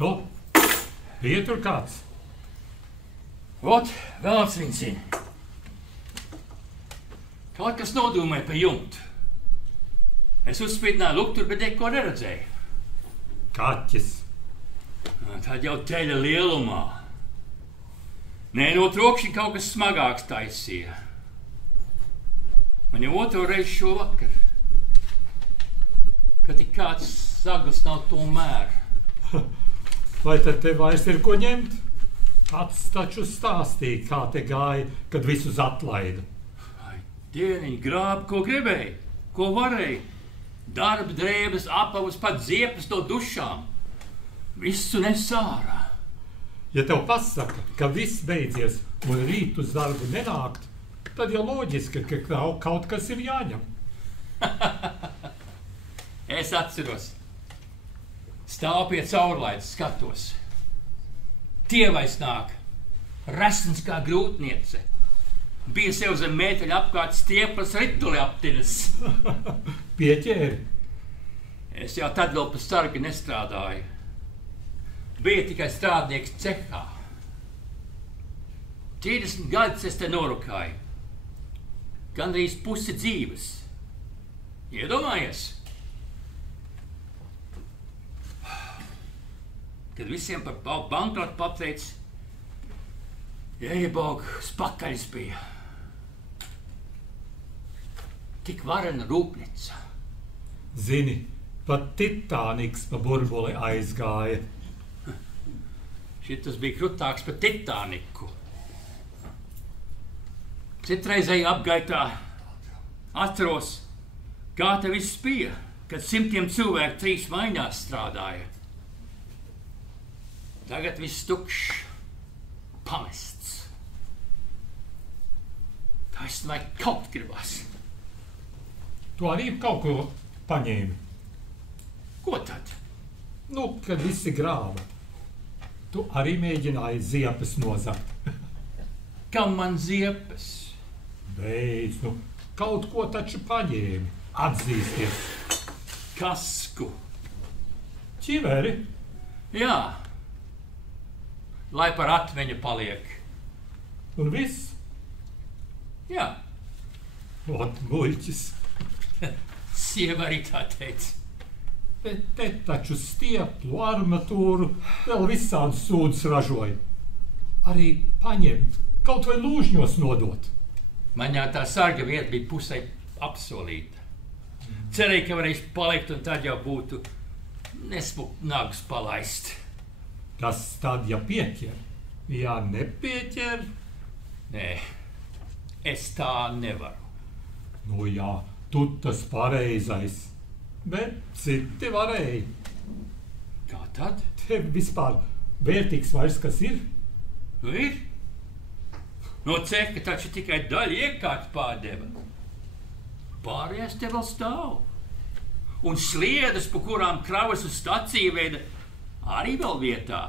Nu, bija tur kāds? Ot, velns viņ zina. Kaut kas nodūmēja pa jumtu. Es uzspīdināju luktur, bet neko neredzēju. Kaķis. Tad jau teļa lielumā. Nē, no trokšņa kaut kas smagāks taisīja. Man jau otro reizi šovakar, ka tik kāds saglas nav tomēr. Vai tad te vairs ir ko ņemt? Kāds taču stāstīja, kā te gāja, kad visus atlaida. Ai, dieniņ, grāb, ko gribēja, ko varēja. Darba drēbes, apavus, pat ziepes no dušām. Visu nes ārā. Ja tev pasaka, ka viss beidzies un rīt uz darbu nenākt, tad jau loģiski, ka kaut kas ir jāņem. Es atceros. Stāv pie caurlaides, skatos. Tievais nāk, resns kā grūtniece. Bija sev zem mēteļa apkārt stieplas rituli aptinas. Pieķēri? Es jau tad vēl pa sargi nestrādāju. Bija tikai strādnieks cehā. 40 gadus es te norukāju. Gandrīz pusi dzīves. Iedomājies? Kad visiem par bankrotu pateic, iebaug spakaļs bija. Tik varena rūpnica. Zini, pat Titāniks pa burbuli aizgāja. Šitas bija krutāks par Titāniku. Citreizēji apgaitā atceros, kā te viss bija, kad 100 cilvēku 3 maiņās strādāja. Tagad viss tukšs, pamests. Tā es domāju, kaut gribas. Tu arī kaut ko paņēmi? Ko tad? Nu, kad visi grāva. Tu arī mēģināji ziepes nozagt. Kam man ziepes? Beidz, nu, kaut ko taču paņēmi. Atzīsties. Kasku. Ķiveri? Jā. Lai par atmiņu paliek. Un viss? Jā. Ot, muļķis. Sieva arī tā teica. Bet te taču stieplu, armatūru, vēl visādi sūdzes ražoja. Arī paņemt, kaut vai lūžņos nodot. Man jau tā sarga vieta bija pusē apsolīta. Cerēju, ka varēšu palikt un tad jau būtu nesmukt nagus palaist. Kas tad, ja pieķer? Ja nepieķer? Nē, es tā nevaru. Nu jā, tu tas pareizais. Bet citi varēja. Kā tad? Tev vispār vērtīgs vairs kas ir? Nu ir. No ceha taču tikai daļa iekārt pārdeva. Pārējais te vēl stāv. Un sliedas, pa kurām kravas uz staciju veida, arī vēl vietā.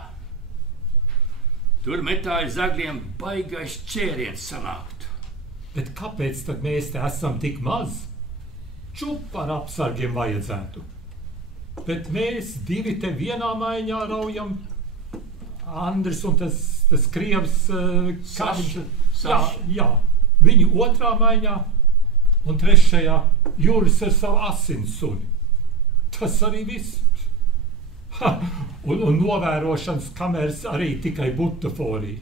Tur metāļu zagļiem baigais čēriens sanāktu. Bet kāpēc tad mēs te esam tik maz? Čup ar apsargiem vajadzētu. Bet mēs divi te vienā maiņā raujam. Andris un tas krievs... Saša. Jā, viņi otrā maiņā un trešajā Juris ar savu asins suni. Tas arī viss. Un novērošanas kameras arī tikai butaforija.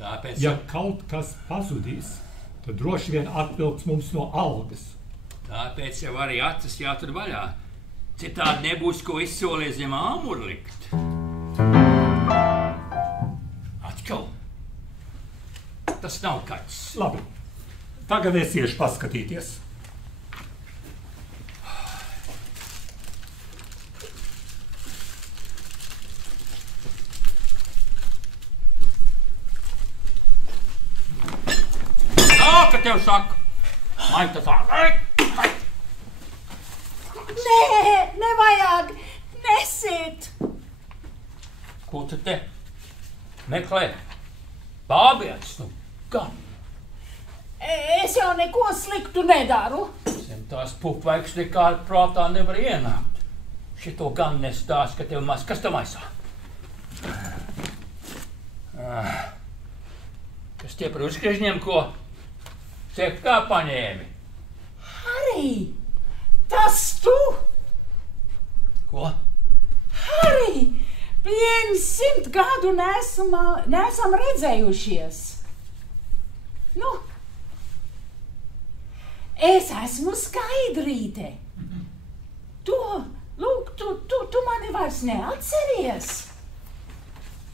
Tāpēc... Ja kaut kas pazudīs, tad droši vien atvilks mums no algas. Tāpēc jau arī acis jātur vaļā. Citādi nebūs ko izsolies zem āmuru likt. Atkal. Tas nav kaķis. Labi. Tagad es iešu paskatīties. Nā, ka tev saka. Maita saka. Nē, nevajag. Nesit. Ko tu te meklē? Bābiens, nu gan. Es jau neko sliktu nedaru. Zem tās pupvaiks nekāda prātā nevar ienākt. Šito gan nestāst, ka tev maz. Kas tev maisā? Kas tie par uzgriežņiem, ko cek kā paņēmi? Harij, tas tu! Ko? Harij, 100 gadu neesam redzējušies. Nu, es esmu Skaidrīte. Tu mani vairs neatceries?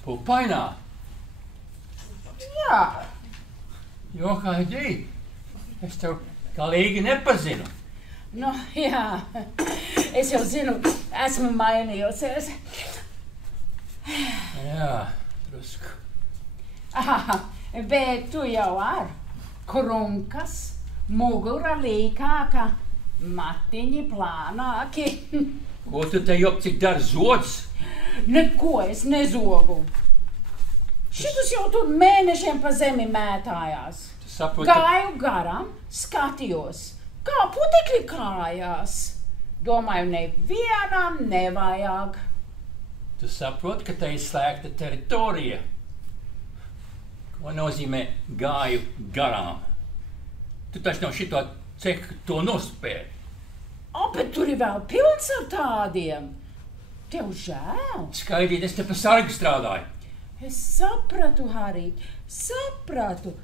Pupainā? Jā. Johaidī, es tev galīgi nepazinu. Nu, jā, es jau zinu, esmu mainījusies. Jā, drusku. Aha, bet tu jau ar krunkas, mugura līkāka, matiņi plānāki. Ko tu te jopcik dari, zods? Neko es nezogu. Šitus jau tur mēnešiem pa zemi mētājās. Gāju garām, skatījos, kā putekļi krājās. Domāju, nevienam nevajag. Tu saproti, ka te ir slēgta teritorija? Ko nozīmē gāju garām? Tu taču no šito ceku to nospēri. Bet tur ir vēl pilns ar tādiem. Tev žēl. Skaidrīt, es te pa sargu strādāju. Es sapratu, Harij, sapratu.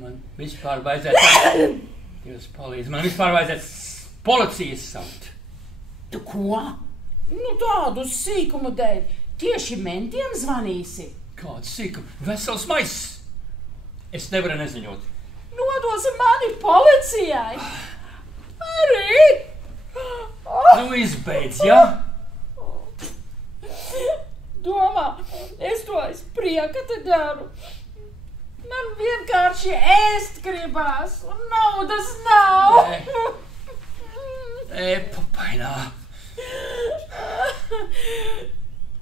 Man vispār vajadzētu... Dievs palīdz, man vispār vajadzētu policijas saukt. Tu ko? Nu tādu sīkumu dēļ. Tieši mentiem zvanīsi. Kādu sīkumu? Vesels maiss. Es nevaru neziņot. Nodosi mani policijai. Harij! Nu izbeidz, jā? Domā, es to aiz prieka te daru. Man vienkārši ēst gribās, un naudas nav. Pupainā.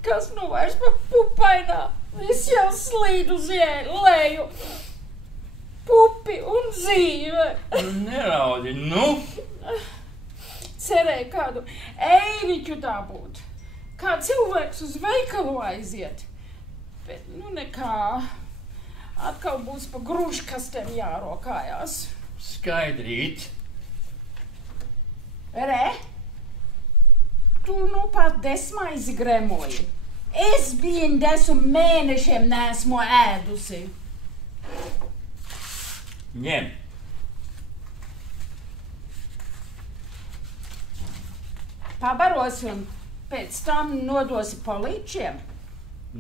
Kas nu vairs pa pupainā? Es jau slīdu uz leju. Pupi un dzīve. Neraudi, nu? Cerēju kādu eiriķu dabūt. Kā cilvēks uz veikalu aiziet. Bet nu nekā. Atkal būs pa gružkastēm jārokājās. Skaidrīt. Re? Tu nu pat desmaizi gremoji. Es biju 10 mēnešiem neesmu ēdusi. Ņem. Pabarosi un pēc tam nodosi polīčiem?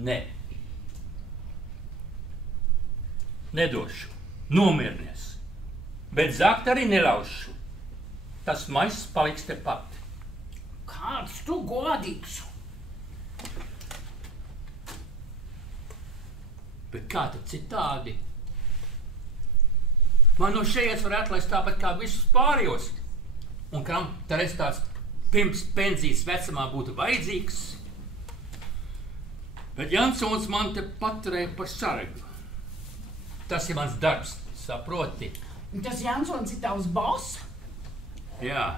Nē. Nedošu. Nomierinies. Bet zakt arī nelaušu. Tas maiss paliks tepat. Kāds tu godīgs? Bet kā tad citādi? Man no šejienes var atlaist tāpat kā visus pārējos. Un kam tā restāts pirms pensijas vecumā būtu vajadzīgs. Bet Jansons man te paturēja par sargu. Tas ir mans darbs, saproti? Tas Jansons ir tavs boss? Jā.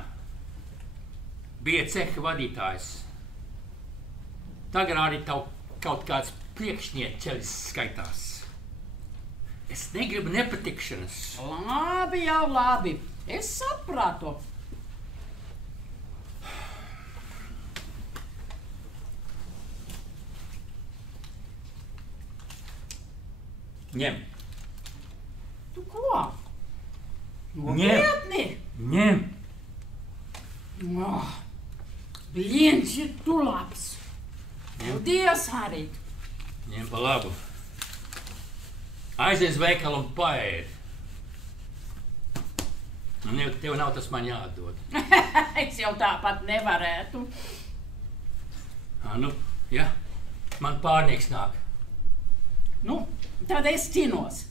Bija ceha vadītājs. Tagad arī tev kaut kāds priekšnieķelis skaitās. Es negribu nepatikšanas. Labi, jau labi. Es sapratu. Ņem. Tu ko? Nopietni? Ņem. Oh, Bliens ir tu labs. Paldies, Harij. Ņem pa labu. Aizies veikalu un paēd. Un tev nav tas man jādod. Es jau tāpat nevarētu. Nu, ja, man pārnieks nāk. Nu, tad es cinos.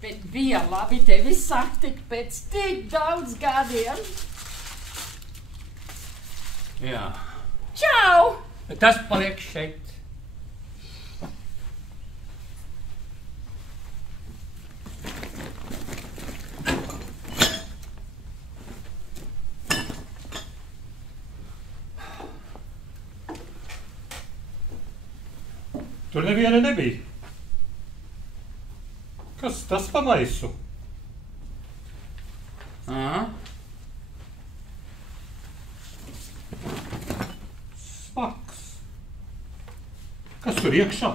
Bet bija labi tevi satikt pēc tik daudz gadiem. Jā. Čau! Tas paliek šeit. Tur neviena nebija. tas pa maisu? Smags. Kas tur iekšā?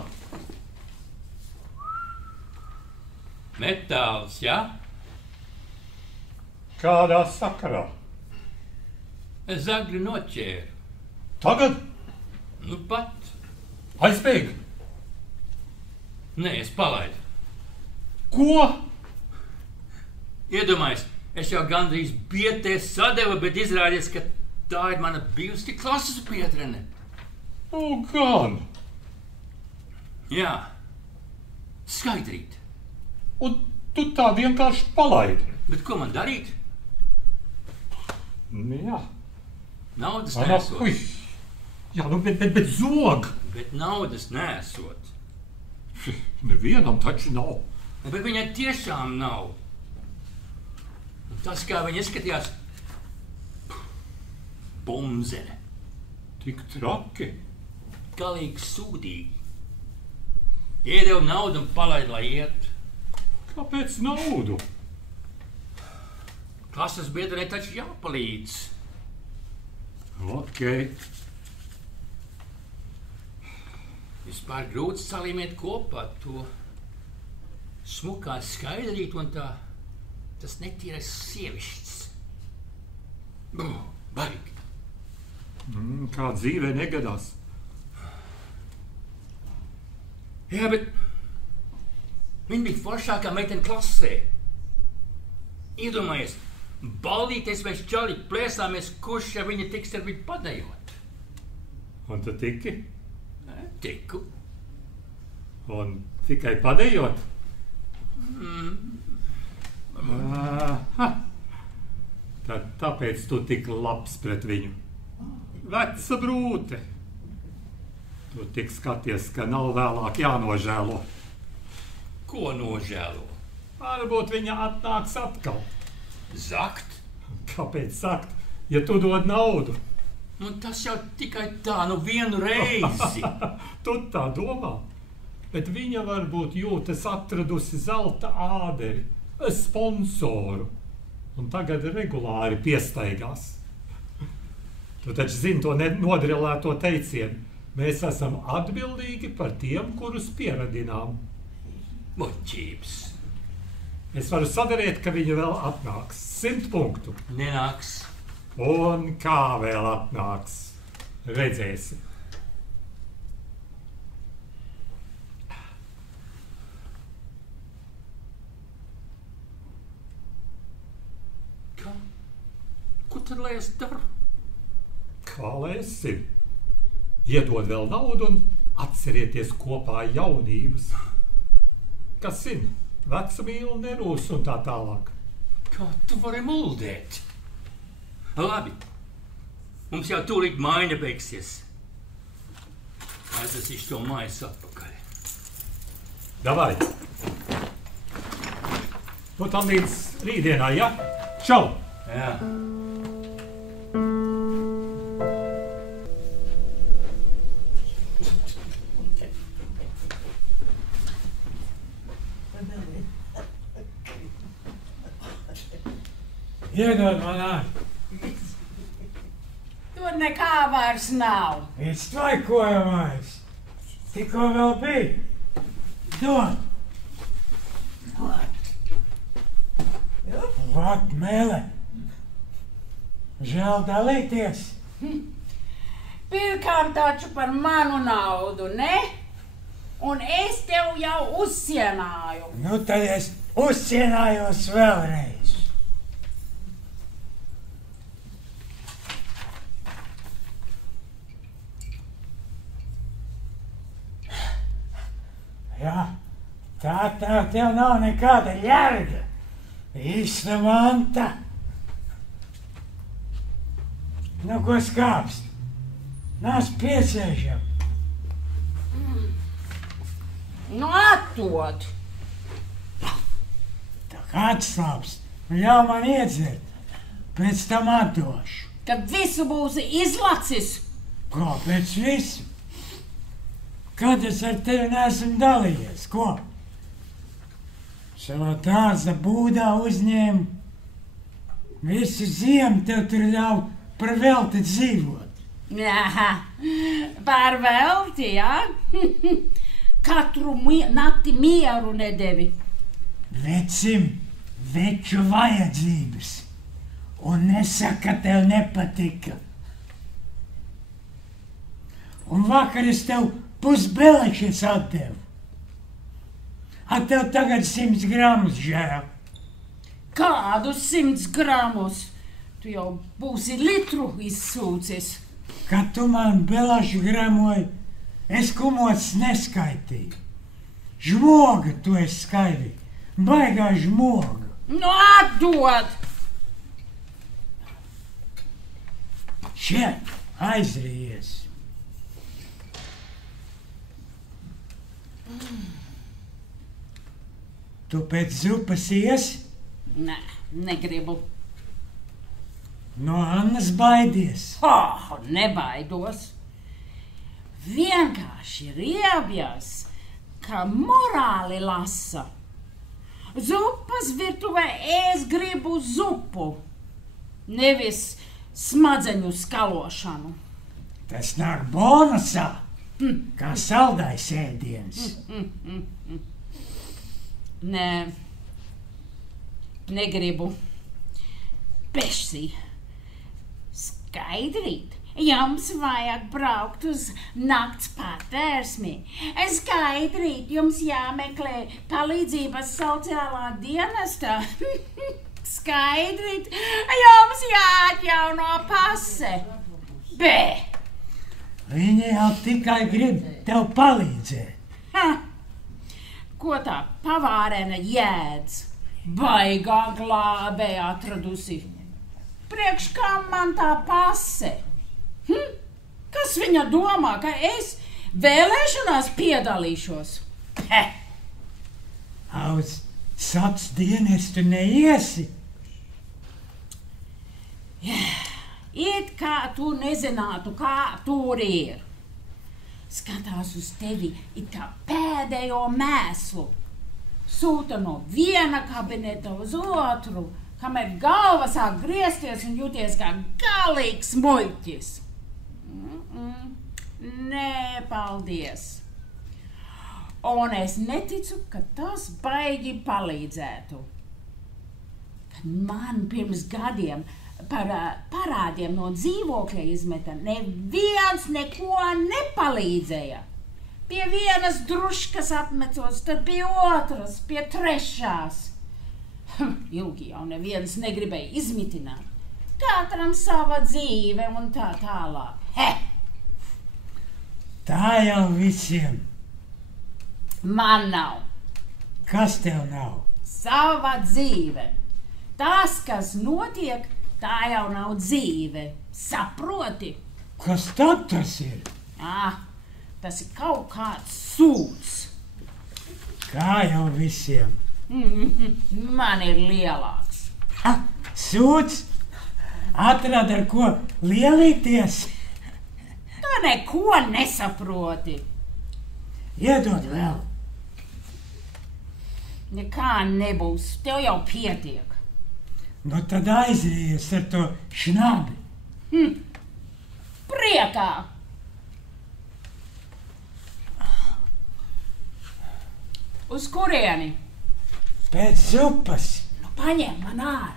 Metāls, jā? Kādā sakarā? Es zagļu noķēru. Tagad? Nu pat. Aizbēg. Nē, es palaidu. Ko? Iedomājies, es jau gandrīz bietēs sadevu, bet izrādies, ka tā ir mana bijusi klases biedrene. Nu gan. Jā. Skaidrīt. Un tu tā vienkārši palaidi. Bet ko man darīt? Jā. Naudas Ana, nesot. ui. Jā, nu, bet zog. Bet naudas nesot. Nevienam taču nav. Bet viņai tiešām nav. Un tas, kā viņa izskatījās, bumzene. Tik traki. Galīgi sūdīgi. Iedevu naudu un palaidu, lai iet. Kāpēc naudu? Klases biedrenei taču jāpalīdz. Ok. Vispār grūti salīmēt kopā to smukā skaidrīt un tā tas netīrais sievišķis. Baigi. Kā dzīvē negadās. Jā, bet viņa bija foršākā meitene klasē. Iedomājies, ballīties vai šķali plēsāmies, kurš ja viņa tiks ar viņu padējot. Un tu tiki? Tiku. Un tikai padējot? Tad tāpēc tu tik labs pret viņu. Veca brūte. Tu tik skaties, ka nav vēlāk jānožēlo. Ko nožēlo? Varbūt viņa atnāks atkal. Zakt? Kāpēc sakt, ja tu dod naudu? Nu, tas jau tikai tā, nu vienu reizi. Tu tā domā, bet viņa varbūt jūtas atradusi zelta āderi, sponsoru, un tagad regulāri piestaigās. Tu taču zini to nodrilēto teicienu. Mēs esam atbildīgi par tiem, kurus pieradinām. Muļķības. Es varu sadarīt, ka viņa vēl atnāks. 100 punktu. Nenāks. Un kā vēl atnāks? Redzēsi. Kā? Ko tad lai es daru? Kā lai es zinu? Iedod vēl naudu un atcerieties kopā jaunības. Kas zina? Veca mīla nerūs un tā tālāk. Kā tu vari muldēt? Labi. Mums jau tūlīt maiņa beigsies. Aizvesīšu to mājas atpakaļ. Davai. Nu tam līdz rītdienā, ja? Čau! Jā. Iedod man ārā. Tur nekā vairs nav. It's tvaikojamais. Tikko vēl bija. Dod. Vat, mēle. Žēl dalīties. Pirkām taču par manu naudu, ne? Un es tev jau uzsienāju. Nu tad es uzsienājos vēlreiz. Jā, tā tev nav nekāda jērga. Īsta manta. Nu, ko skāpst? Nāc piesēžam. Nu, atdod. Tā kā atslāps, ļauj man iedzert. Pēc tam atdošu. Kad visu būsi izlacis. Kāpēc visu? Kad es ar tevi neesmu dalījies, ko? Savā dārza būdā uzņēmu. Visu ziemu tev tur ļauj par velti dzīvot. Jā, par velti, jā? Katru nakti mieru nedevi. Vecim veču vajadzības. Un nesaka, ka tev nepatika. Un vakar es tev pusbelečies atdevu. A tev tagad 100 gramus žēl. Kādus 100 gramus? Tu jau būsi litru izsūcis. Kad tu man belašu gramoji, es kumots neskaitīju. Žmoga tu esi skaidri. Baigā žmoga. Nu, atdod! Šeit aizrījies. Tu pēc zupas iesi? Nē, negribu. No Annas baidies. Nebaidos. Vienkārši riebjas, ka morāli lasa. Zupas virtuvē es gribu zupu, nevis smadzeņu skalošanu. Tas nāk bonusā, kā saldais ēdiens. Nē, negribu. Pešsī, skaidrīt, jums vajag braukt uz nakts patērsmi. Skaidrīt, jums jāmeklē palīdzības sociālā dienestā. Skaidrīt, jums jāatjauno pase. Viņa jau tikai grib tev palīdzēt. Ko tā pavārene jēdz? Baigā glābē atradusi. Priekš kam man tā pase? Kas viņa domā, ka es vēlēšanās piedalīšos? Uz soc dienestu neiesi? It kā tu nezinātu, kā tur ir. Skatās uz tevi it kā pēdējo mēslu. Sūta no viena kabineta uz otru, kamēr galva sāk griezties un jūties kā galīgs muļķis. Nē, paldies. Un es neticu, ka tas baigi palīdzētu. Kad man pirms gadiem par parādiem no dzīvokļa izmeta, neviens neko nepalīdzēja. Pie vienas druškas atmecos, tad pie otras, pie trešās. Ilgi jau neviens negribēja izmitināt. Katram sava dzīve un tā tālāk. Tā jau visiem. Man nav. Kas tev nav? Sava dzīve. Tas, kas notiek, tā jau nav dzīve. Saproti? Kas tad tas ir? Tas ir kaut kāds sūds. Kā jau visiem. Man ir lielāks. Sūds? Atrad ar ko lielīties? Tu neko nesaproti. Iedod vēl. Nekā nebūs, tev jau pietiek. Nu tad aizrījies ar to šnabi. Priekā. Uz kurieni? Pēc zupas. Nu, paņem man ārā.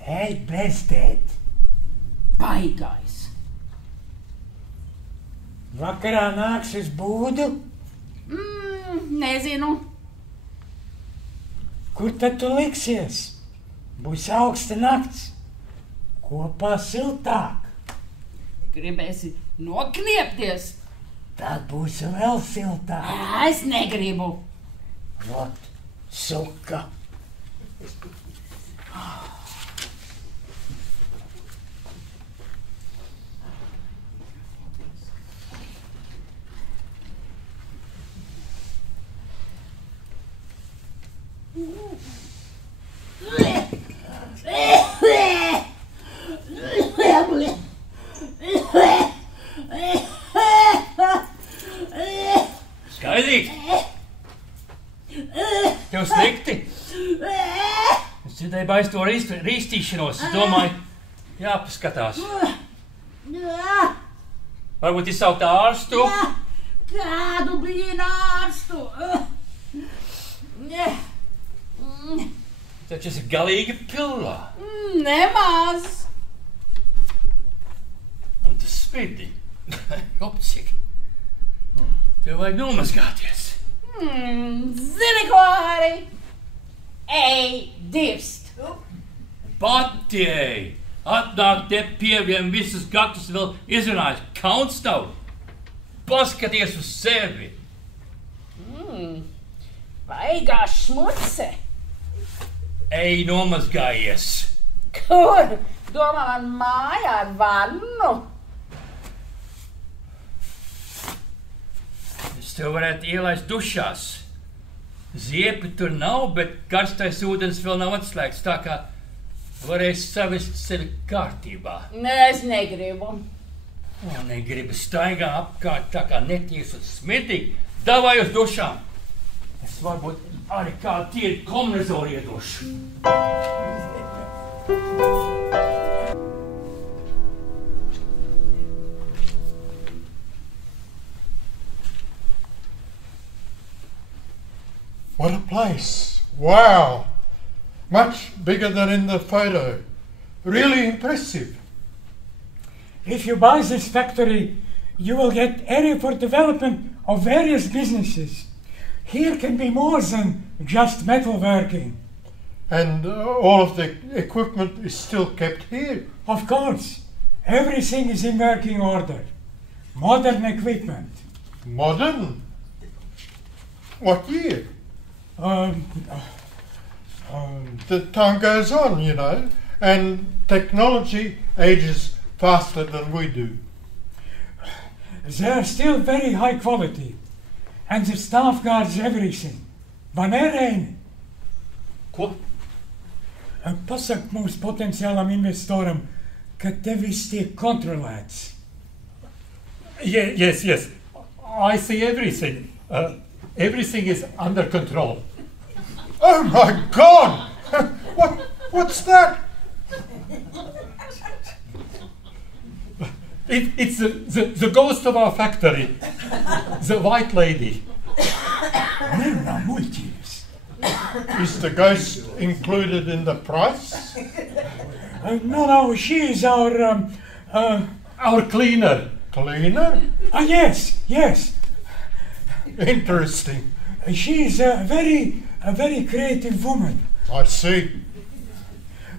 Ej, bezdēt. Baigais. Vakarā nāks uz būdu? Nezinu. Kur tad tu liksies? Būs augsta nakts. Kopā siltāk. Gribēsi nokniepties? Tad būs vēl siltāk. Es negribu. Vot, suka. Skaidrīt! Tev slikti? dzirdēju baiz to rīstīšanos. Es domāju, jāpaskatās. Varbūt izsaukt ārstu? Kādu blīna ārstu? Taču esi galīgi pilnā. Nemaz. Un tu spidi. Opcik. Tev vajag nomazgāties. Zini, ko arī? Ej, dirst. Pati ej. Atnāk te pieviem visus kaktus vēl izrunājis. Kauns tavu. Paskaties uz sevi. Vaigā šmuce. Ej, nomazgājies. Kur? Domā man mājā ar vannu? Es tev varētu ielaist dušās. Ziepi tur nav, bet karstais ūdens vēl nav atslēgts, tā kā varēs savest sevi kārtībā. Nē, es negribu. Negribu staigā apkārt tā kā neties un smirdīgi. Davai uz dušām. Es varbūt arī kādu tīri kombinazoru iedošu. What a place. Wow. Much bigger than in the photo. Really impressive. If you buy this factory, you will get area for development of various businesses. Here can be more than just metalworking. And all of the equipment is still kept here. Of course, everything is in working order. Modern equipment. Modern? What year? The time goes on, you know, and technology ages faster than we do. They are still very high quality, and the staff guards everything. Vai ne, Reini? Ko? Pasak mums potenciālam investoram, ka te viss tiek kontrolēts. Yes. I see everything. Everything is under control. Oh my God! What's that? It's the ghost of our factory. The white lady. Nerunā muļķības. Is the ghost included in the price? No, she is our cleaner. Cleaner? Yes. Interesting. She is a very creative woman. I see.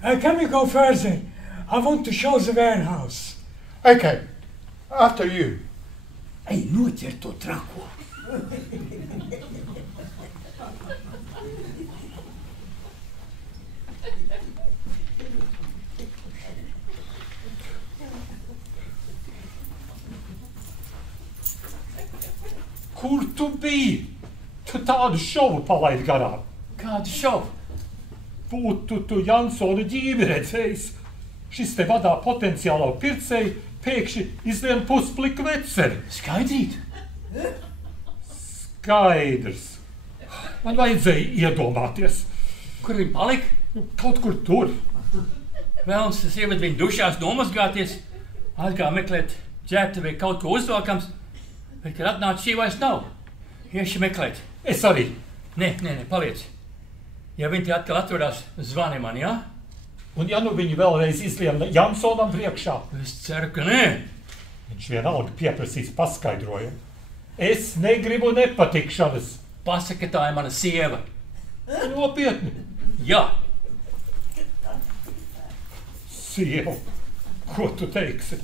Can we go further? I want to show the warehouse. Okay, after you. Ej, noķer to trako. Kur tu biji? Tu tādu šovu palaidi garām. Kādu šovu? Būtu tu Jansona ģīmi redzējis. Šis te vadā potenciālo pircēju pēkšņi izlien puspliku veceri. Skaidrīt? Skaidrs. Man vajadzēja iedomāties. Kur viņi palika? Kaut kur tur. Vēlns, es ievedu viņu dušās nomazgāties, atgāju meklēt ģērbtuvē kaut ko uzvalkams, bet, kad atnāca šī vairs nav. Ieši meklēt. Es arī. Nē, paliec. Ja viņi te atkal atrodās, zvani man, jā? Un ja nu viņi vēlreiz izlien Jansonam priekšā? Es ceru, ka nē. Viņš vienalga pieprasīs paskaidrojumu. Es negribu nepatikšanas. Pasaka, tā ir mana sieva. Nopietni. Jā. Sieva, ko tu teiksi?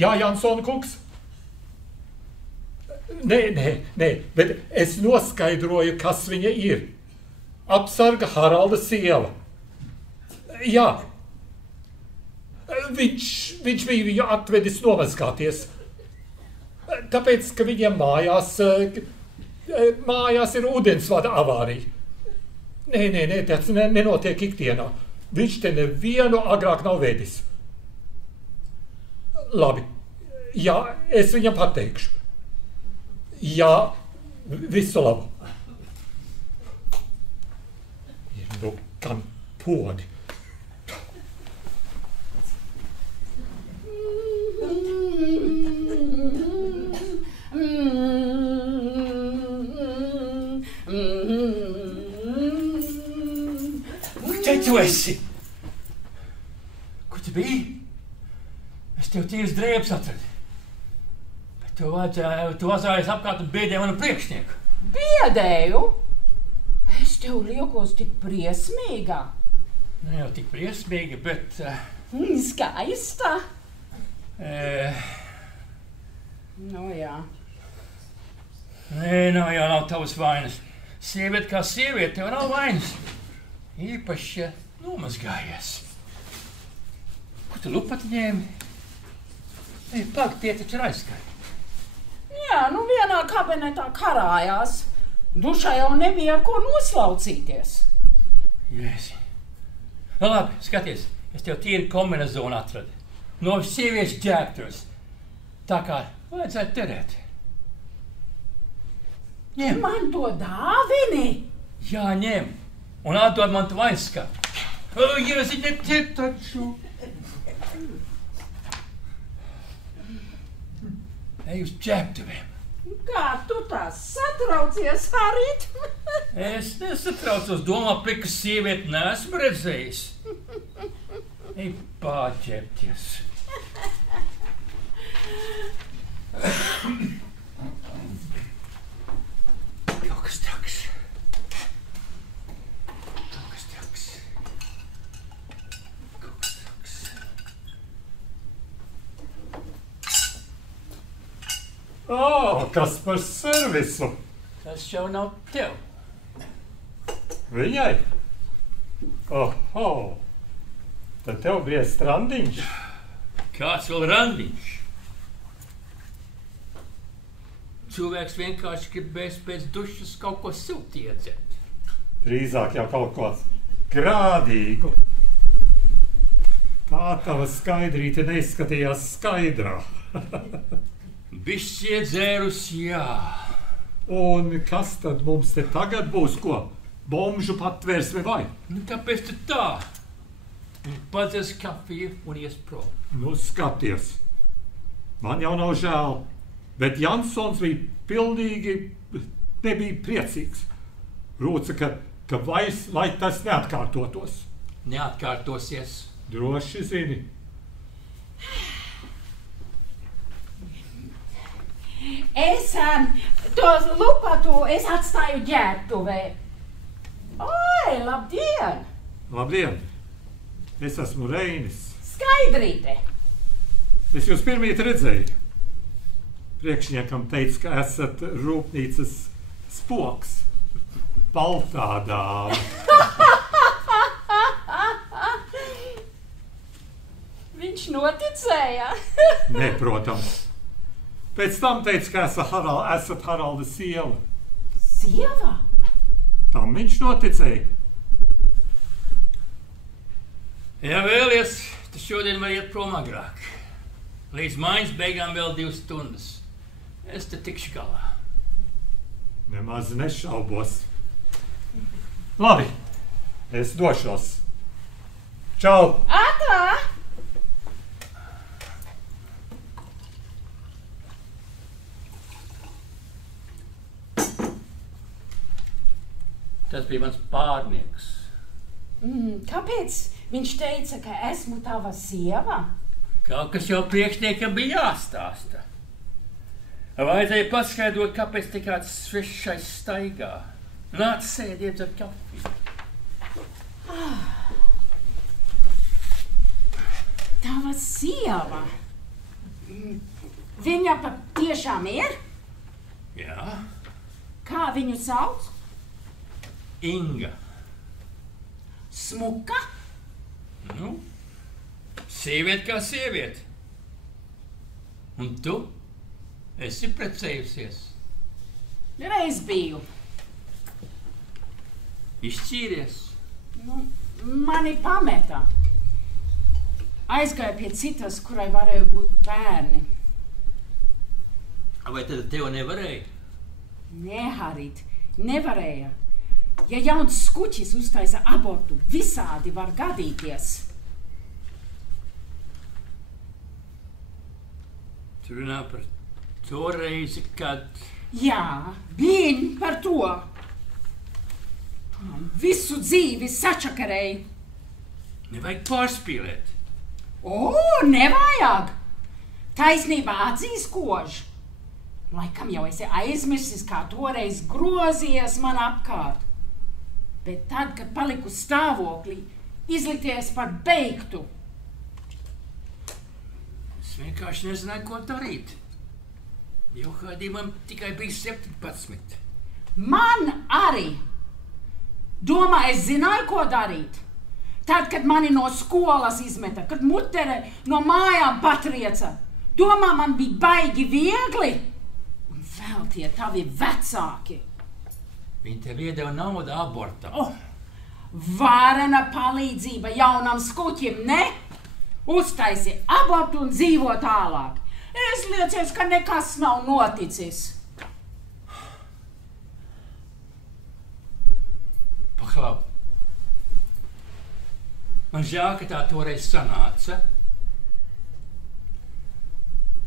Jā, Jansona kungs? Nē, bet es noskaidroju, kas viņa ir. Apsarga Haralda sieva. Jā. Viņš bija viņu atvedis nomazgāties. Tāpēc, ka viņiem mājās ir ūdensvada avārija. Nē, tas nenotiek ikdienā. Viņš te nevienu agrāk nav vedis. Labi, jā, es viņam pateikšu. Jā, visu labu. Ir nu kam podi. Te tu esi? Kur tu biji? Es tev tīras drēbes atradu. Bet tu vazājies apkārt un biedēji manu priekšnieku. Biedēju? Es tev liekos tik briesmīgā. Ne jau tik briesmīga, bet... Skaista. Nu jā. Nē, nav tavas vainas. Sieviete kā sieviete, tev nav vainas. Īpaši nomazgājies. Kur tu lupati ņēmi? Ei, pag, tie taču ir aizskari. Jā, nu vienā kabinetā karājās. Dušā jau nebija ar ko noslaucīties. Jēzi. Nu labi, skaties, es tev tīri kombinezonu atradu. No sieviešu ģērbtuves. Tā kā vajadzētu terēt. Ņem. Man to dāvini? Jā, ņem. Un atdod man tu aizskatu. Jēzi, ne te taču. Ej uz ģērbtuvēm. Kā tu tā satraucies, Harit? Es nesatraucos, domā, plikas sievieti neesmu redzējis. Ej pāķēpties. Kaut kas traks. Kas par servisu? Tas jau nav tev. Viņai? Oho! Tad tev bija strandiņš. Kāds vēl randiņš? Cilvēks vienkārši gribēs pēc dušas kaut ko silti iedzert. Drīzāk jau kaut ko grādīgu. Tā tava skaidrīte neizskatījās skaidrā. Bišķi iedzērus, jā. Un kas tad mums te tagad būs, ko? Bomžu patvērsme vai? Nu, kāpēc tu tā? Padzers kafiju un ies prom. Nu, skaties. Man jau nav žēl, bet Jansons bija pilnīgi nebija priecīgs. Rūca, ka vairs, lai tas neatkārtotos. Neatkārtosies. Droši zini. Es to lupatu atstāju ģērbtuvē. Oi, labdien! Labdien! Es esmu Reinis. Skaidrīte! Es jūs pirmīt redzēju. Priekšniekam teica, ka esat rūpnīcas spoks. Baltā dāma. Viņš noticēja. Nē, protams. Pēc tam teica, ka esat Haralda sieva. Sieva? Tam viņš noticēja. Ja vēlies, tad šodien var iet prom agrāk. Līdz mājas beigām vēl 2 stundas. Es te tikšu galā. Nemaz nešaubos. Labi, es došos. Čau! Atā! Tas bija mans pārnieks. Kāpēc viņš teica, ka esmu tava sieva? Kaut kas jau priekšniekam bija jāstāsta. Vajadzēja paskaidrot, kāpēc te kāds svešais staigā. Nāc sēdiet ar kafiju. Tava sieva? Viņa patiešām ir? Jā. Kā viņu sauc? Inga. Smuka? Nu, sieviete kā sieviete. Un tu esi precējusies? Reiz biju. Izšķīries? Nu, mani pameta. Aizgāja pie citas, kurai varēja būt bērni. Vai tad tev nevarēja? Nē, Harit, nevarēja. Ja jauns skuķis uztaisa abortu, visādi var gadīties. Tu runā par to reizi, kad... Jā, blīn par to. Tu man visu dzīvi sačakarēji. Nevajag pārspīlēt. O, nevajag. Taisnībā atzīs kož. Laikam jau esi aizmirsis, kā toreiz grozījies man apkārt. Bet tad, kad paliku stāvoklī, izlikties par beigtu. Es vienkārši nezināju, ko darīt. Johādī man tikai bija 17. Man arī. Domā, es zināju, ko darīt. Tad, kad mani no skolas izmeta, kad mutere no mājām patrieca. Domā, man bija baigi viegli. Un vēl tie tavi vecāki. Viņi tev iedeva naudu abortam. Oh, varena palīdzība jaunam skuķim, ne? Uztaisi abortu un dzīvo tālāk. Izliecies, ka nekas nav noticis. Paklau. Man žēl, ka tā toreiz sanāca.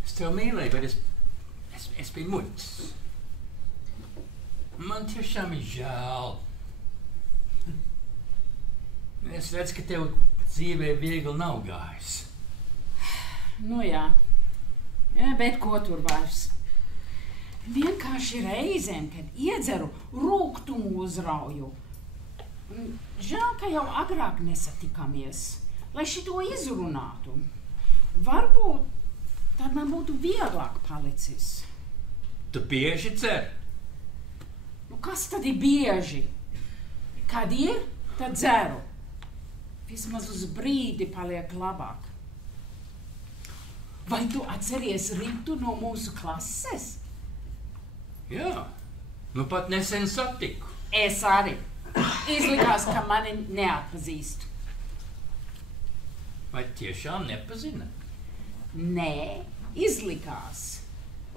Es tev mīlēju, bet es biju muļķis. Man tiešām ir žēl. Es redzu, ka tev dzīvē viegli nav gājis. Nu jā, bet ko tur vairs? Vienkārši reizēm, kad iedzeru, rūgtumu uzrauju. Žēl, ka jau agrāk nesatikāmies, lai šito izrunātu. Varbūt tad man būtu vieglāk palicis. Tu bieži cer? Nu, kas tad ir bieži? Kad ir, tad dzeru. Vismaz uz brīdi paliek labāk. Vai tu atceries Ritu no mūsu klases? Jā, nu pat nesen satiku. Es arī. Izlikās, ka mani neatpazīst. Vai tiešām nepazina? Nē, izlikās.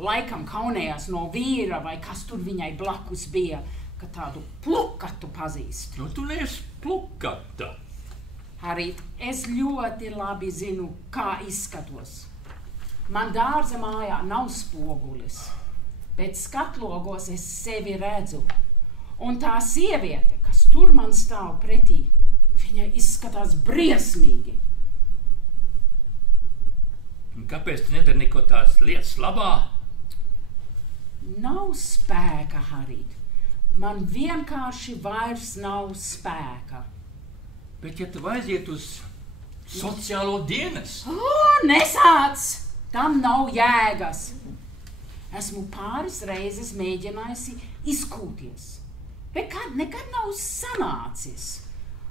Laikam kaunējās no vīra vai kas tur viņai blakus bija, ka tādu plukatu pazīst. Nu, tu neesi plukata. Arī es ļoti labi zinu, kā izskatos. Man dārza mājā nav spogulis, bet skatlogos es sevi redzu. Un tā sieviete, kas tur man stāv pretī, viņa izskatās briesmīgi. Un kāpēc tu nedari neko tās lietas labā? Nav spēka, Harit. Man vienkārši vairs nav spēka. Bet ja tu aiziet uz sociālo dienestu? Nesāc! Tam nav jēgas. Esmu pāris reizes mēģinājusi izkūties. Bet nekad nav sanācis.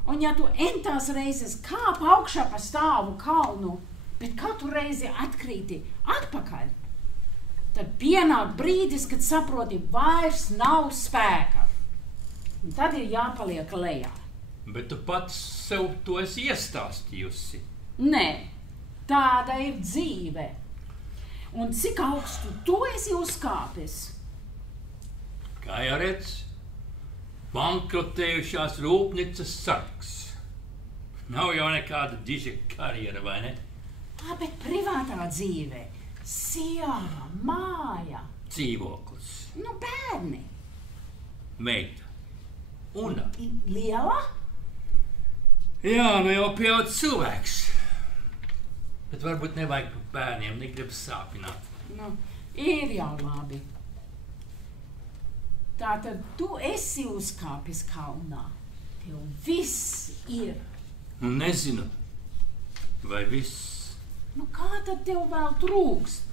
Un ja tu entās reizes kāp augšā pa stāvu kalnu, bet katru reizi atkrīti atpakaļ, tad pienāk brīdis, kad saproti, vairs nav spēka. Un tad ir jāpaliek lejā. Bet tu pats sev to esi iestāstījusi. Nē, tāda ir dzīve. Un cik augstu tu esi uzkāpis? Kā jau redz, bankrotējušās rūpnīcas sargs. Nav jau nekāda diža karjera, vai ne? Bet privātā dzīve, sieva, māja. Dzīvoklis. Nu, bērni. Meita. Una. Liela? Jā, nu jau pieaudz cilvēks. Bet varbūt nevajag par bērniem, negribas sāpināt. Nu, ir jau labi. Tātad tu esi uzkāpis kalnā. Tev viss ir. Nu, nezinu, vai viss. Nu, kā tad tev vēl trūkst?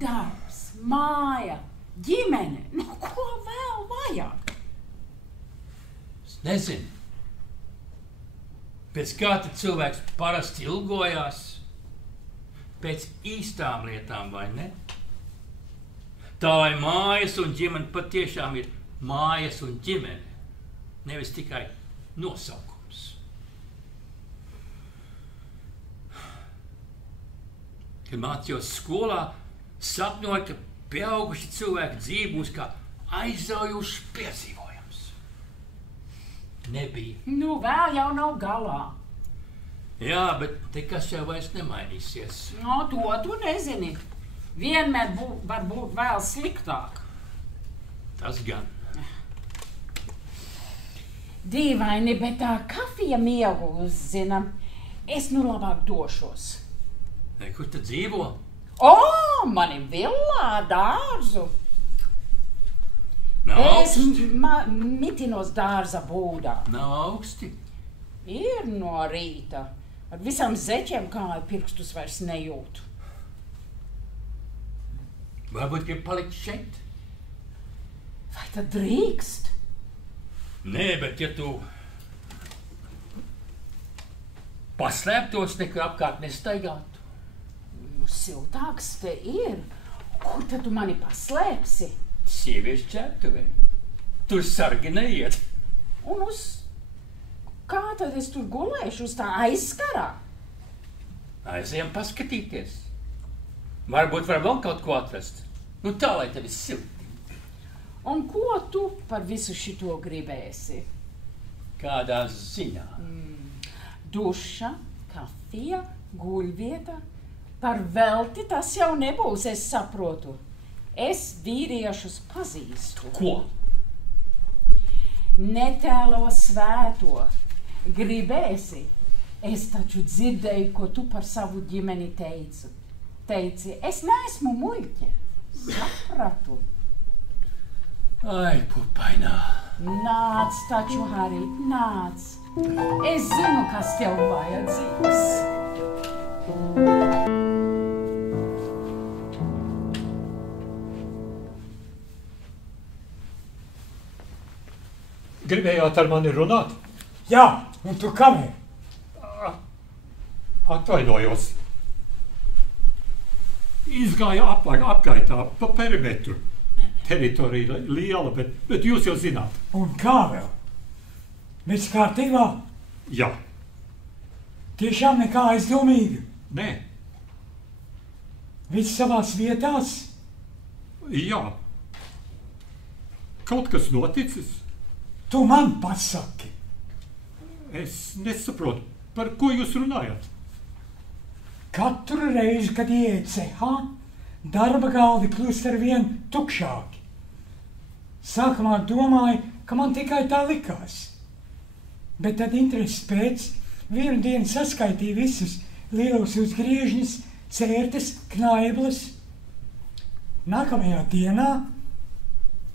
Darbs, māja, ģimene. Nu, ko vēl vajag? Es nezinu. Pēc kā tad cilvēks parasti ilgojās? Pēc īstām lietām, vai ne? Tā vai mājas un ģimene patiešām ir mājas un ģimene, nevis tikai nosaukums. Kad mācījos skolā, sapņoju, ka pieauguši cilvēki dzīve būs kā aizraujošs piedzīvojums. Nebija. Nu, vēl jau nav galā. Jā, bet nekas jau vairs nemainīsies. No, to tu nezini. Vienmēr var būt vēl sliktāk. Tas gan. Dīvaini, bet tā kafija miegu uzzina. Es nu labāk došos. Kur tad dzīvo? Mani villā dārzu. Nav Es augsti. mitinos dārza būdā. Nav augsti. Ir no rīta. Ar visām zeķiem kāju pirkstus vairs nejūtu. Varbūt grib palikt šeit? Vai tad drīkst? Nē, bet ja tu paslēptos, nekur apkārt nestaigātu. Nu, siltāks te ir. Kur tad tu mani paslēpsi? Sieviešu ķertuvē. Tur sargi neiet. Un uz kā tad es tur gulēšu? Uz tā aizskarā? Aizejam paskatīties. Varbūt var vēl kaut ko atrast. Nu tā, lai tev ir silti. Un ko tu par visu šito gribēsi? Kādā ziņā? Duša, kafija, guļvieta. Par velti tas jau nebūs, es saprotu. Es vīriešus pazīstu. Ko? Netēlo svēto. Gribēsi? Es taču dzirdēju, ko tu par savu ģimeni teici. Es neesmu muļķe. Sapratu. Ai, pupainā. Nāc taču, Harī, nāc. Es zinu, kas tev vajadzīgs. Gribējāt ar mani runāt? Jā, un tu kavē. Atvainojos. Izgāja apgaitā pa perimetru. Teritorija liela, bet jūs jau zināt. Un kā vēl? Viss kārtībā? Jā. Tiešām nekā aizdomīga? Nē. Viss savās vietās? Jā. Kaut kas noticis? Tu man pasaki. Es nesaprotu, par ko jūs runājat. Katru reizi, kad ieiet cehā, darba galdi kļūst ar vien tukšāki. Sākumā domāju, ka man tikai tā likās. Bet tad intereses pēc vienu dienu saskaitīju visus lielos uzgriežņus, cērtes, knaiblas. Nākamajā dienā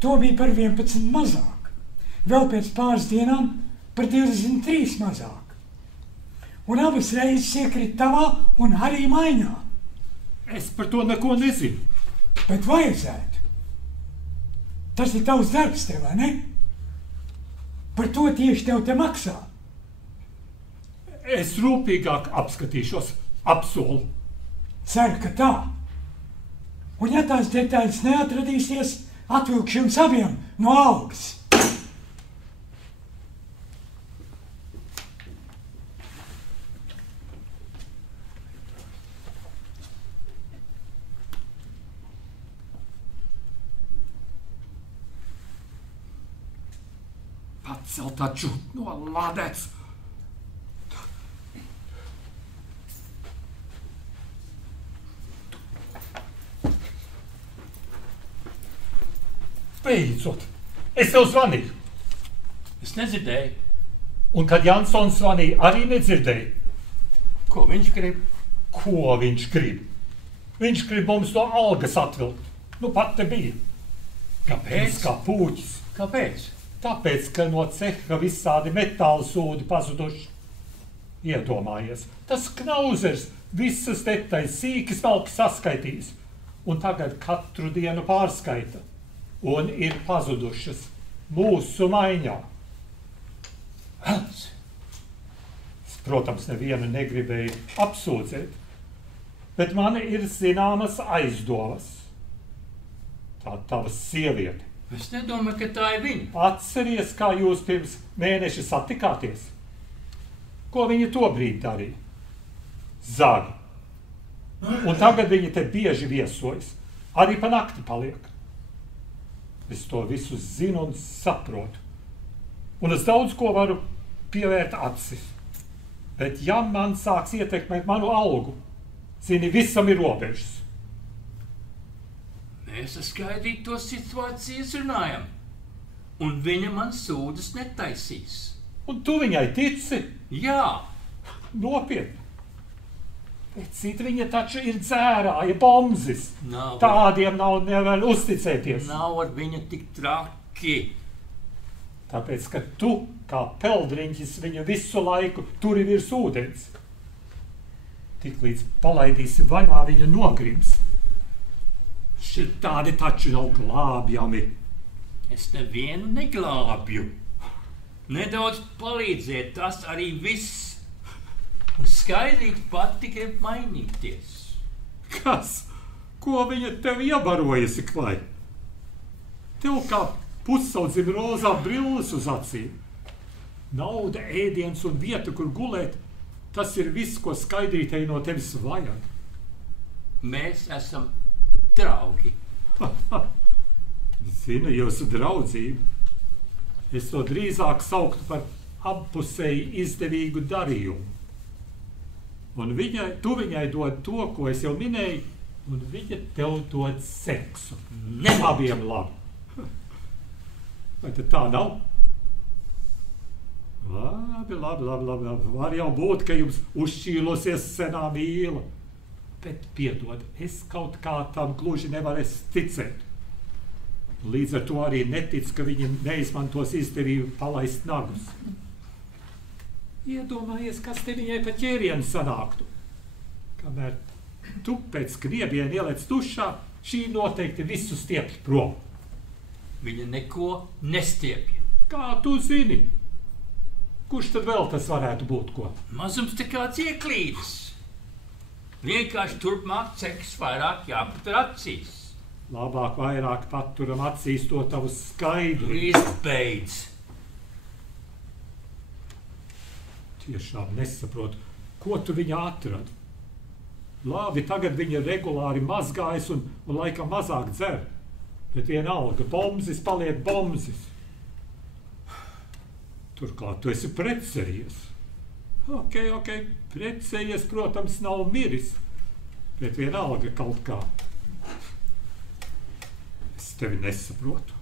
to bija par 11 mazāk. Vēl pēc pāris dienām par 23 mazāk. Un abas reizes iekrita tavā un arī maiņā. Es par to neko nezinu. Bet vajadzētu. Tas ir tavs darbs tev, vai ne? Par to tieši tev te maksā. Es rūpīgāk apskatīšos, apsolu. Ceru, ka tā. Un ja tās detaļas neatradīsies, atvilkšu jums abiem no algas. Pacel taču no ladēts. Beidzot! Es tev zvanīju. Es nedzirdēju. Un kad Jansons zvanīja, arī nedzirdēju. Ko viņš grib? Ko viņš grib? Viņš grib mums no algas atvilkt. Nu pat te bija. Kāpēc? Kā pūķis. Kāpēc? Tāpēc, ka no ceha visādi metāla sūdi pazuduši. Iedomājies, tas knauzers visas detaļas sīki smalki saskaitījis. Un tagad katru dienu pārskaita. Un ir pazudušas mūsu maiņā. Velns. Es, protams, nevienu negribēju apsūdzēt, bet man ir zināmas aizdomas. Tā tava sieviete. Es nedomāju, ka tā ir viņa. Atceries, kā jūs pirms mēneša satikāties? Ko viņa tobrīd darīja? Zagi. Un tagad viņa te bieži viesojas. Arī pa nakti paliek. Es to visu zinu un saprotu. Un es daudz ko varu pievērt acis. Bet ja man sāks ietekmēt manu algu, zini, visam ir robežas. Mēs ar Skaidrīti to situāciju izrunājam, un viņa man sūdas netaisīs. Un tu viņai tici? Jā, Nopietni. Bet cit viņa taču ir dzērāja bombzis. Nav. Tādiem nav nevar uzticēties. nav ar viņu tik traki. Tāpēc, ka tu, kā peldriņķis, viņu visu laiku turi virs ūdens. Tiklīdz palaidīsi vaļā, viņa nogrims. Šitādi taču nav glābjami. Es nevienu neglābju. Nedaudz palīdzēt, tas arī viss. Un Skaidrīti pati grib mainīties. Kas? Ko viņa tev iebarojusi, klai? Tev kā pussaudzim rozā brilles uz acīm. Nauda, ēdiens un vieta, kur gulēt, tas ir viss, ko Skaidrītei no tevis vajag. Mēs esam draugi. Zinu jūsu draudzību. Es to drīzāk sauktu par appusēji izdevīgu darījumu. Un tu viņai dod to, ko es jau minēju, un viņa tev dod seksu. Abiem labi. Vai tad tā nav? Labi. Var jau būt, ka jums uzšķīlosies senā mīla. Bet piedod, es kaut kā tam gluži nevarēs ticēt. Līdz ar to arī netic, ka viņi neizmantos izdevību palaist nagus. Iedomājies, kas te viņai pa ķērienu sanāktu. Kamēr tu pēc griebiena ielec dušā, šī noteikti visu stiepj prom. Viņa neko nestiepja. Kā tu zini? Kurš tad vēl tas varētu būt, ko? Mazums te kāds ieklīdis. Vienkārši turpmāk ceks vairāk jāpatur acīs. Labāk vairāk paturam acīs to tavu skaidru. Izbeidz. Tiešām nesaprotu, ko tu viņā atradi. Labi, tagad viņa regulāri mazgājas un laikam mazāk dzer. Bet vienalga, bombzis paliek bombzis. Turklāt tu esi precējies. Ok, precējies, protams, nav miris. Bet vienalga kaut kā. Es tevi nesaprotu.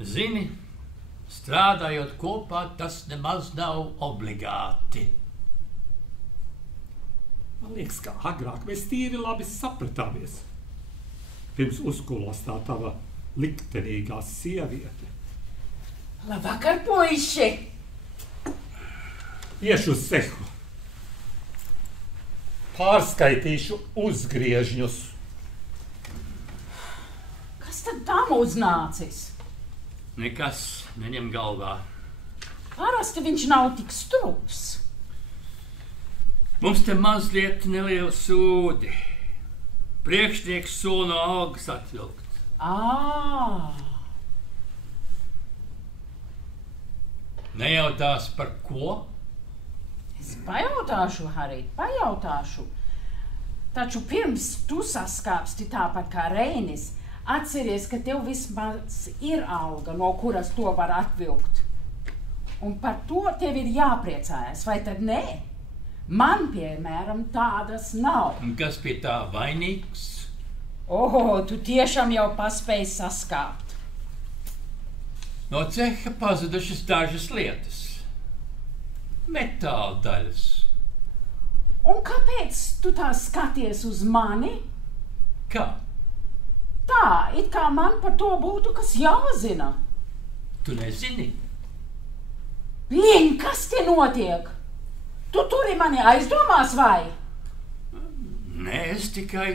Zini, strādājot kopā, tas nemaz nav obligāti. Man liekas, ka agrāk mēs tīri labi sapratāmies. Pirms uzkulos tā tava liktenīgā sieviete. Labvakar, puiši! Iešu uz cehu. Pārskaitīšu uzgriežņus. Kas tad tam uznācis? Nekas neņem galvā. Parasti viņš nav tik strups. Mums te mazliet neliela sūdi. Priekšnieks sola no algas atvilkt. Nejautās par ko? Es pajautāšu, Harit, pajautāšu. Taču pirms tu saskāpsti tāpat kā Reinis, atceries, ka tev vismaz ir alga, no kuras to var atvilkt. Un par to tev ir jāpriecājas, vai tad nē? Man, piemēram, tādas nav. Un kas pie tā vainīgs? Tu tiešām jau paspēji saskāpt. No ceha pazudušas dažas lietas. Metāla daļas. Un kāpēc tu tā skaties uz mani? Kā? Tā, it kā man par to būtu kas jāzina. Tu nezini? Liņ, kas te notiek? Tu turi mani aizdomās, vai? Nē, es tikai...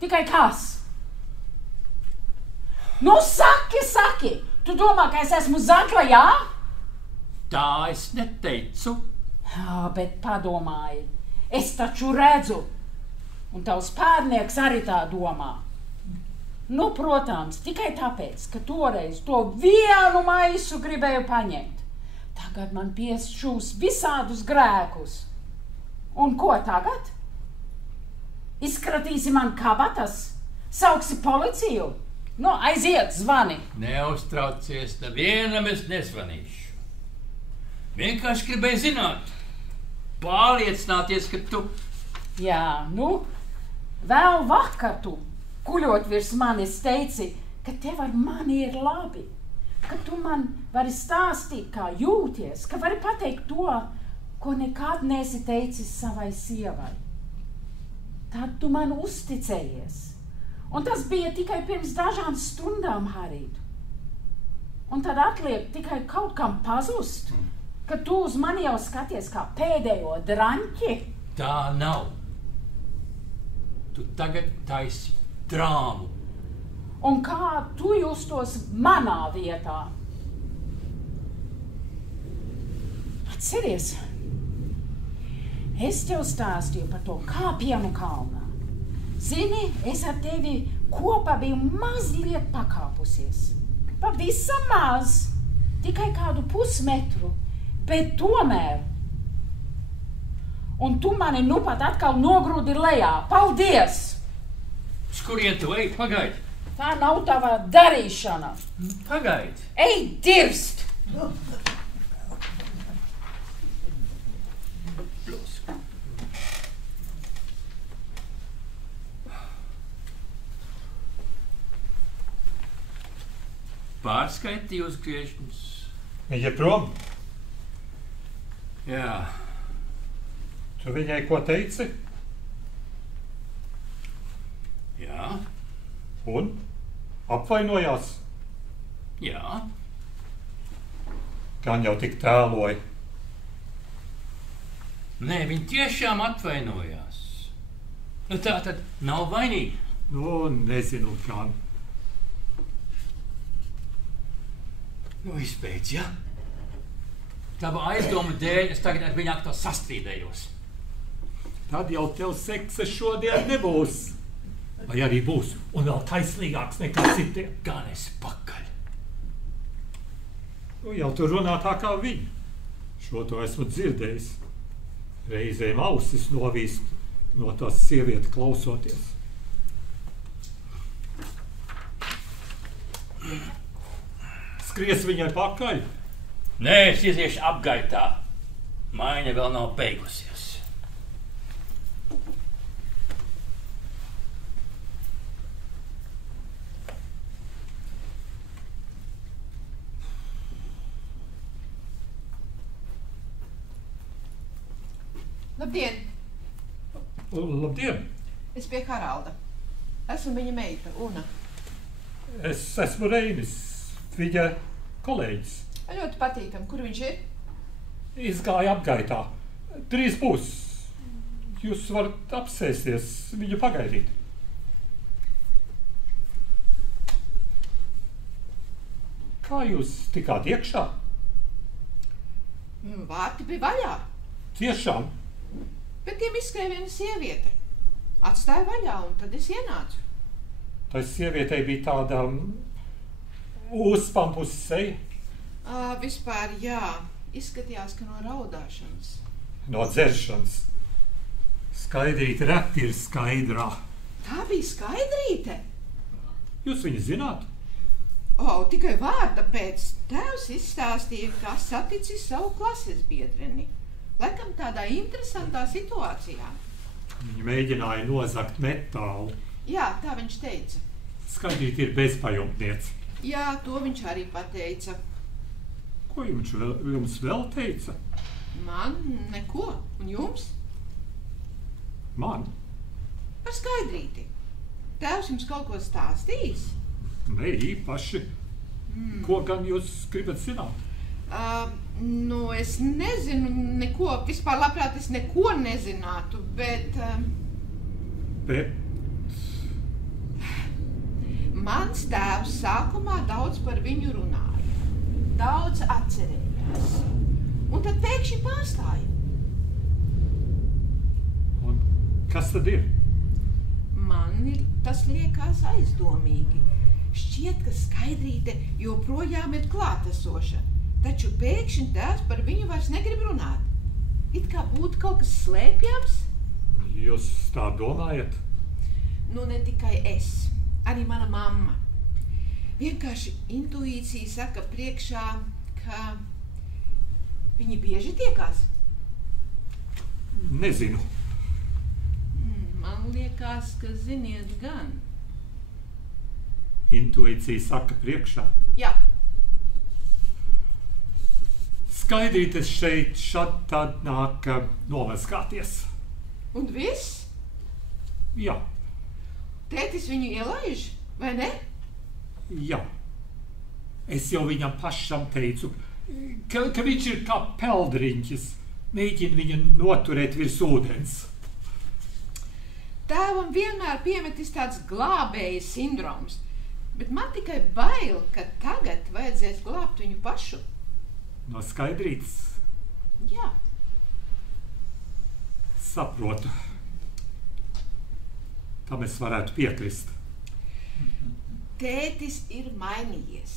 Tikai kas? Nu, saki! Tu domā, ka es esmu zagla, jā? Tā es neteicu. Bet padomāji, es taču redzu. Un tavs pērnieks arī tā domā. Nu, protams, tikai tāpēc, ka toreiz to vienu maisu gribēju paņemt. Tagad man piešķūs visādus grēkus. Un ko tagad? Izkratīsi man kabatas? Sauksi policiju? Nu, aiziet, zvani. Neuztraucies, nevienam es nezvanīšu. Vienkārši gribēju zināt, pārliecināties, ka tu... Jā, nu, vēl vakar tu, kuļot virs manis, teici, ka tev ar mani ir labi, ka tu man vari stāstīt, kā jūties, ka vari pateikt to, ko nekad neesi teicis savai sievai. Tad tu man uzticējies. Un tas bija tikai pirms dažām stundām, Harīd. Un tad atliek tikai kaut kam pazust, ka tu uz mani jau skaties kā pēdējo draņķi. Tā nav. Tu tagad taisi drāmu. Un kā tu justos manā vietā? Atceries, es tev stāstīju par to kāpienu kalnā. Zini, es ar tevi kopā biju mazliet pakāpusies. Pavisam maz, tikai kādu pusmetru, bet tomēr. Un tu mani nu pat atkal nogrūdi lejā. Paldies! Uz kurien tu ej? Pagaidi! Tā nav tava darīšana. Pagaidi! Ej, dirst! Pārskaitīju uzgriežņus. Viņa prom? Jā. Tu viņai ko teici? Jā. Un? Apvainojās? Jā. Gan jau tik tēloja. Nē, viņi tiešām atvainojās. Nu tā tad nav vainīga. Nu, nezinu, gan. Nu, izbeidz, ja? Tava aizdoma dēļ es tagad ar viņu atkal sastrīdējos. Tad jau tev sekse šodien nebūs. Vai arī būs, un vēl taisnīgāks nekā citiem. Gan es pakaļ. Nu, jau tu runā tā kā viņa. Šo to esmu dzirdējis. Reizēm ausis novīst no tās sievietes klausoties. Skries viņai pakaļ? Nē, es iziešu apgaitā. Maiņa vēl nav beigusies. Labdien! Labdien! Es pie Haralda. Esmu viņa meita, Una. Es esmu Reinis, viņa kolēģis. Ļoti patīkam. Kur viņš ir? Izgāja apgaitā. Drīz būs. Jūs varat apsēsties, viņu pagaidīt. Kā jūs tikāt iekšā? Vārti bija vaļā. Tiešām? Bet tiem izskrēja viena sieviete. Atstāja vaļā, un tad es ienācu. Tai sievietei bija tāda uzpampusi seja. Vispār, jā. Izskatījās, ka no raudāšanas. No dzeršanas. Skaidrīte reti ir skaidrā. Tā bija Skaidrīte? Jūs viņu zināt? Tikai vārda pēc. Tēvs izstāstīja, kā saticis savu klases biedreni. Laikam tādā interesantā situācijā. Viņa mēģināja nozagt metālu. Jā, tā viņš teica. Skaidrīte ir bezpajumtniece. Jā, to viņš arī pateica. Ko jums vēl teica? Man neko. Un jums? Man? Par Skaidrīti. Tēvs jums kaut ko stāstījis? Ne īpaši. Ko gan jūs gribat zināt? Es nezinu neko. Vispār labprāt es neko nezinātu, bet... Bet? Mans tēvs sākumā daudz par viņu runāja. Daudz atcerējās. Un tad pēkšņi pārstāja. Un kas tad ir? Man tas liekas aizdomīgi. Šķiet, ka Skaidrīte joprojām ir klātesoša, taču pēkšņi tēvs par viņu vairs negrib runāt. It kā būtu kaut kas slēpjams. Jūs tā domājat? Nu, ne tikai es, arī mana mamma. Vienkārši intuīcija saka priekšā, ka viņi bieži tiekās. Nezinu. Man liekas, ka ziniet gan. Intuīcija saka priekšā. Jā. Skaidrītes šeit šad tad nāk novaskāties. Un viss? Jā, Tētis viņu ielaiž, vai ne? jā. Es jau viņam pašam teicu, ka viņš ir kā peldriņķis. Mēģina viņu noturēt virs ūdens. Tēvam vienmēr piemetis tāds glābēja sindroms, bet man tikai bail, ka tagad vajadzēs glābt viņu pašu. No Skaidrītes Jā. saprotu. Tam es varētu piekrist. Tētis ir mainījies.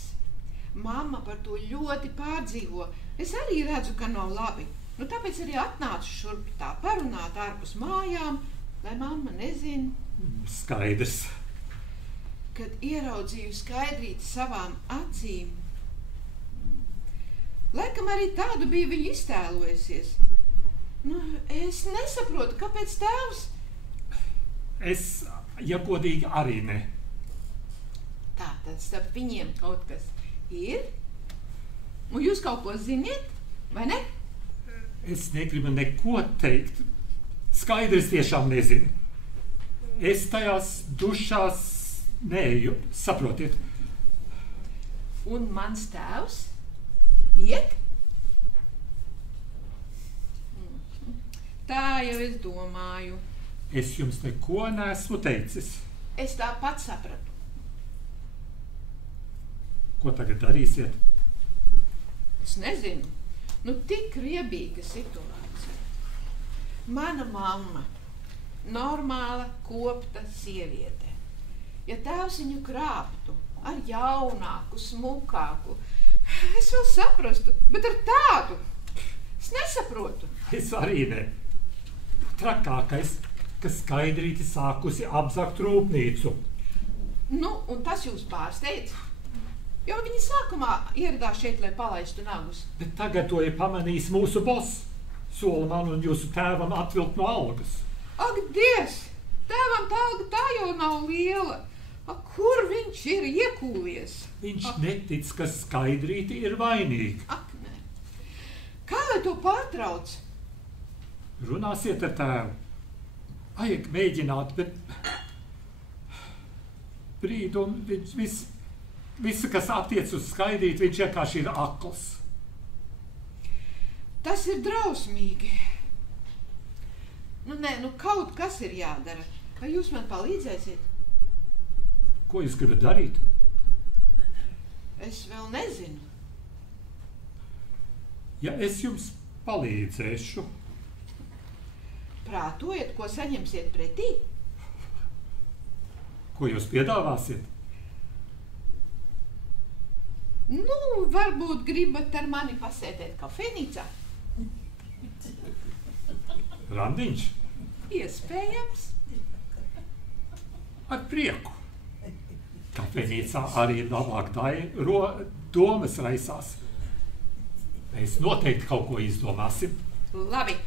Mamma par to ļoti pārdzīvo. Es arī redzu, ka nav labi. Nu, tāpēc arī atnācu šurp tā parunāt ārpus mājām, lai mamma nezina. Skaidrs. Kad ieraudzīju Skaidrīti savām acīm, laikam arī tādu bija viņa iztēlojusies. Nu, es nesaprotu, kāpēc tēvs. Es, ja godīgi, arī ne. Tātad starp viņiem kaut kas ir? Un jūs kaut ko ziniet, vai ne? Es negribu neko teikt. Skaidrs tiešām nezinu. Es tajās dušās neeju, saprotiet. Un mans tēvs iet? Tā jau es domāju. Es jums neko neesmu teicis. Es tāpat sapratu. Ko tagad darīsiet? Es nezinu. Nu, tik riebīga situācija. Mana mamma, normāla, kopta sieviete. Ja tēvs viņu krāptu ar jaunāku, smukāku, es vēl saprastu, bet ar tādu es nesaprotu. Es arī ne. Trakākais, ka Skaidrīti sākusi apzakt rūpnīcu. Nu, un tas jūs pārsteidz? Jo viņi sākumā ieradās šeit, lai palaistu nagus. Bet tagad to ir pamanījis mūsu boss. Sola man un jūsu tēvam atvilkt no algas. Ak, Dievs! Tēvam tā alga tā jau nav liela. Ak, kur viņš ir iekūlies? Viņš netic, ka Skaidrīti ir vainīga. Ak, nē. Kā lai to pārtrauc? Runāsiet ar tēvu. Vajag mēģināt, bet brīdum viņš visu, kas attiec uz Skaidrīti, viņš vienkārši ir akls. Tas ir drausmīgi. Nu, nē, kaut kas ir jādara. Vai jūs man palīdzēsiet? Ko jūs gribat darīt? Es vēl nezinu. Ja es jums palīdzēšu, Prātojiet, ko saņemsiet pretī? ko jūs piedāvāsiet? Nu, varbūt gribat ar mani pasēdēt kafejnīcā. Randiņš? Iespējams. Ar prieku. Kafejnīcā arī labāk domas raisās. Mēs noteikti kaut ko izdomāsim. Labi,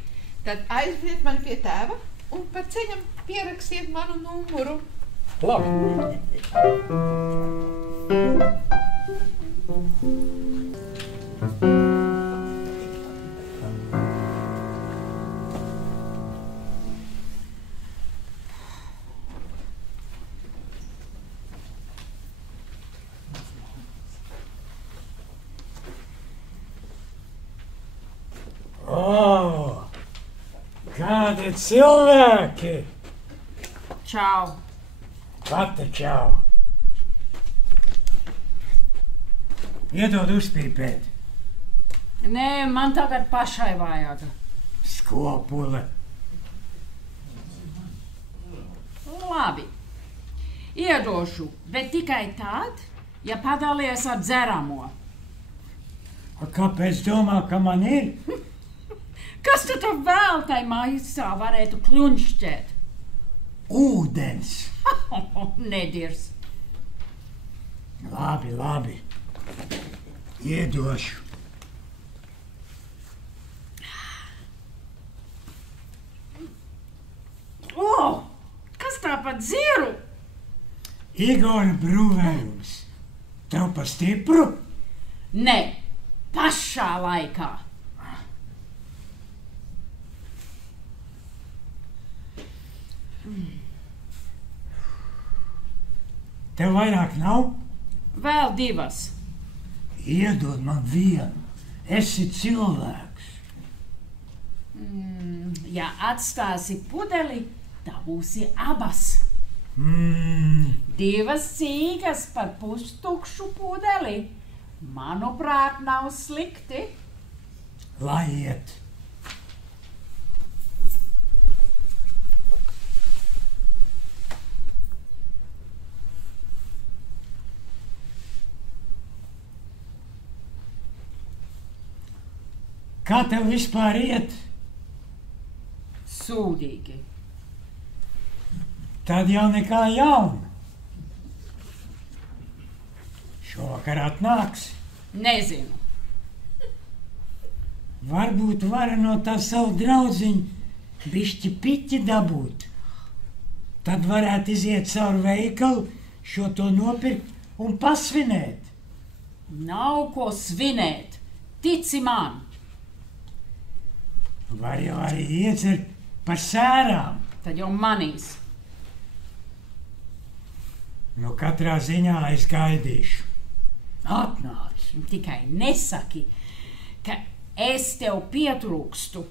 tad aizviet mani pie tēva un par ceļam pierakstiet manu numuru. Labi. O, kādi cilvēki! Čau! Pati čau! Iedod uzpīpēt. Nē, man tagad pašai vajag. Skopule. Labi. Iedošu, bet tikai tad, ja padalies ar dzeramo. A, kāpēc domā, ka man ir? Kas tu tur vēl tai maisā varētu kļunšķēt? Ūdens. Nedirs. Labi, labi. Iedošu. O, kas tā pa dziru? Igora brūvējums. Tev pa stipru? Nē, pašā laikā. Tev vairāk nav? Vēl 2. Iedod man vienu. Esi cilvēks. Ja atstāsi pudeli, dabūsi abas. 2 cīgas par pustukšu pudeli. Manuprāt, nav slikti. Lai iet. Kā tev vispār iet? Sūdīgi. Tad jau nekā jauna. Šovakar atnāksi. Nezinu. Varbūt vari no tā savu draudziņu bišķi piķi dabūt. Tad varētu iziet caur veikalu, šo to nopirkt un pasvinēt. Nav ko svinēt. Tici man. Var jau arī iedzert par sērām. Tad jau manīs. Nu, katrā ziņā es gaidīšu. Atnāc. Tikai nesaki, ka es tev pietrūkstu.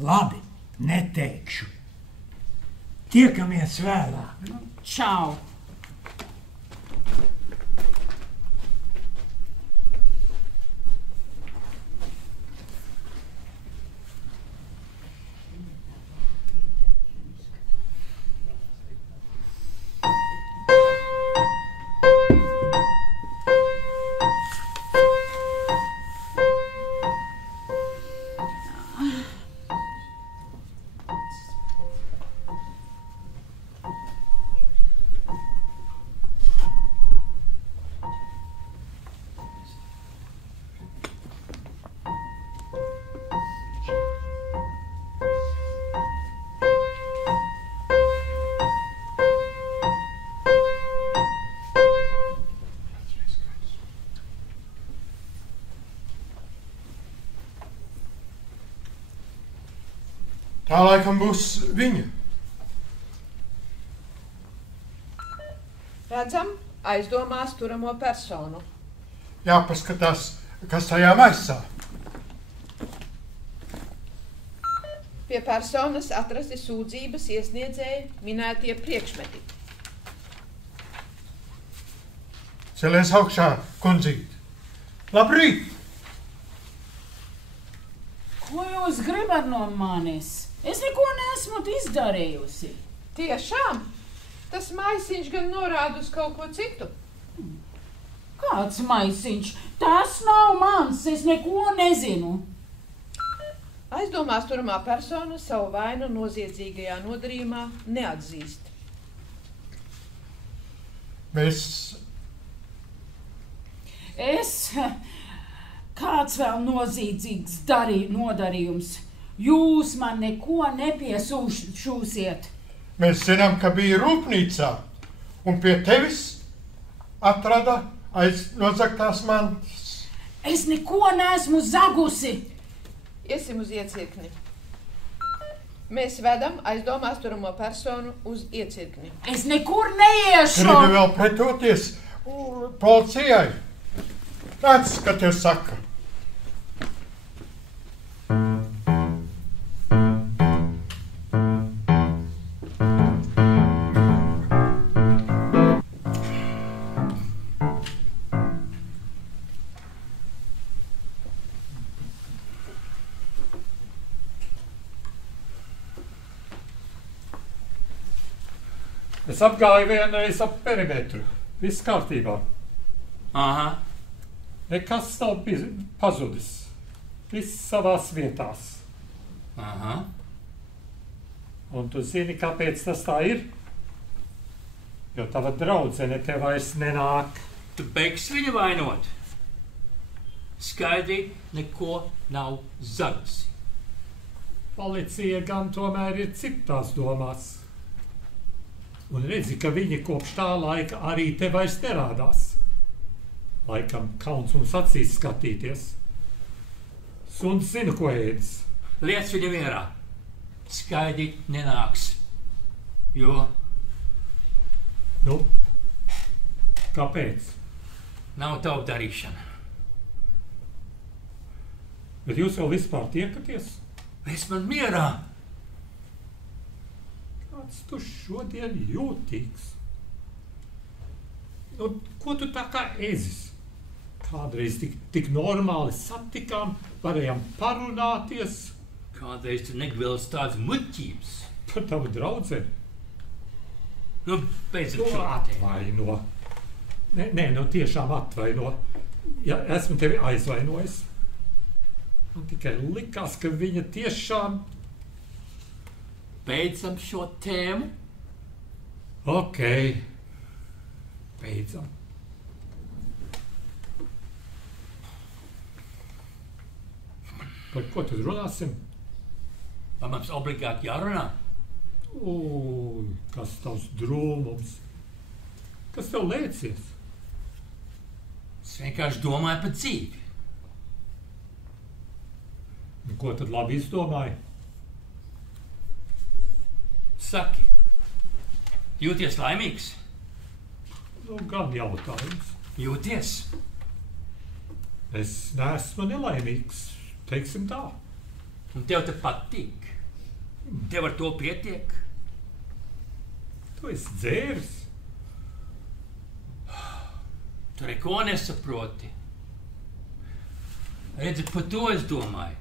Labi, neteikšu. Tiekamies vēlāk. Čau! Tā laikam būs viņa. Redzam, aizdomās turamo personu. Jāpaskatās, kas tajā maisā. Pie personas atrasti sūdzības iesniedzēja minētie priekšmeti. Celies augšā, kundzīt. Labrīt! Ko jūs gribat no manis? Es neko neesmu izdarījusi. Tiešām? Tas maisiņš gan norāda uz kaut ko citu. Kāds maisiņš? Tas nav mans, es neko nezinu. Aizdomās turamā persona savu vainu noziedzīgajā nodarījumā neatzīst. Kāds vēl noziedzīgs nodarījums? Jūs man neko nepiesūšūsiet. Mēs zinām, ka bija rūpnīcā, un pie tevis atrada aiz nozagtās mantas. Es neko neesmu zagusi. Iesim uz iecirkni. Mēs vedam aizdomās turamo personu uz iecirkni. Es nekur neiešu. Gribi vēl pretoties policijai? Nāc, ka tev saka. Es apgāju vienreiz ap perimetru. Viss kārtībā. Aha. Nekas nav pazudis. Viss savās vietās. Aha. Un tu zini, kāpēc tas tā ir? Jo tava draudzene te vairs nenāk. Tu beigsi viņu vainot. Skaidri neko nav zagusi. Policija gan tomēr ir citās domās. Un redzi, ka viņi kopš tā laika arī te vairs nerādās. Laikam kauns mums acīs skatīties. Suns zina, ko ēdis. Liec viņu mierā. Skaidri nenāks. Jo Nu, kāpēc? nav tavu darīšana. Bet jūs vēl vispār tiekaties? Es man mierā. Kāds tu šodien jūtīgs? Nu, ko tu tā kā ezis? Kādreiz tik normāli satikām, varējām parunāties Kādreiz tu negvilsi tādas muļķības. par tavu draudzeni. Nu, beidzot Nu, šādi. atvaino. Nē, nu tiešām atvaino. Ja esmu tevi aizvainojis. Man tikai likās, ka viņa tiešām... Beidzam šo tēmu. Ok. Beidzam. Par ko tad runāsim? Vai mums obligāti jārunā? Kas tavs drūmums? Kas tev liecies? Es vienkārši domāju par dzīvi. Un ko tad labi izdomāji? Saki, jūties laimīgs? Nu, gan jautājums. Jūties? Es neesmu nelaimīgs, teiksim tā. Un tev te patīk? Tev ar to pietiek? Tu esi dzēris. Tu neko nesaproti. Redzi, par to es domāju,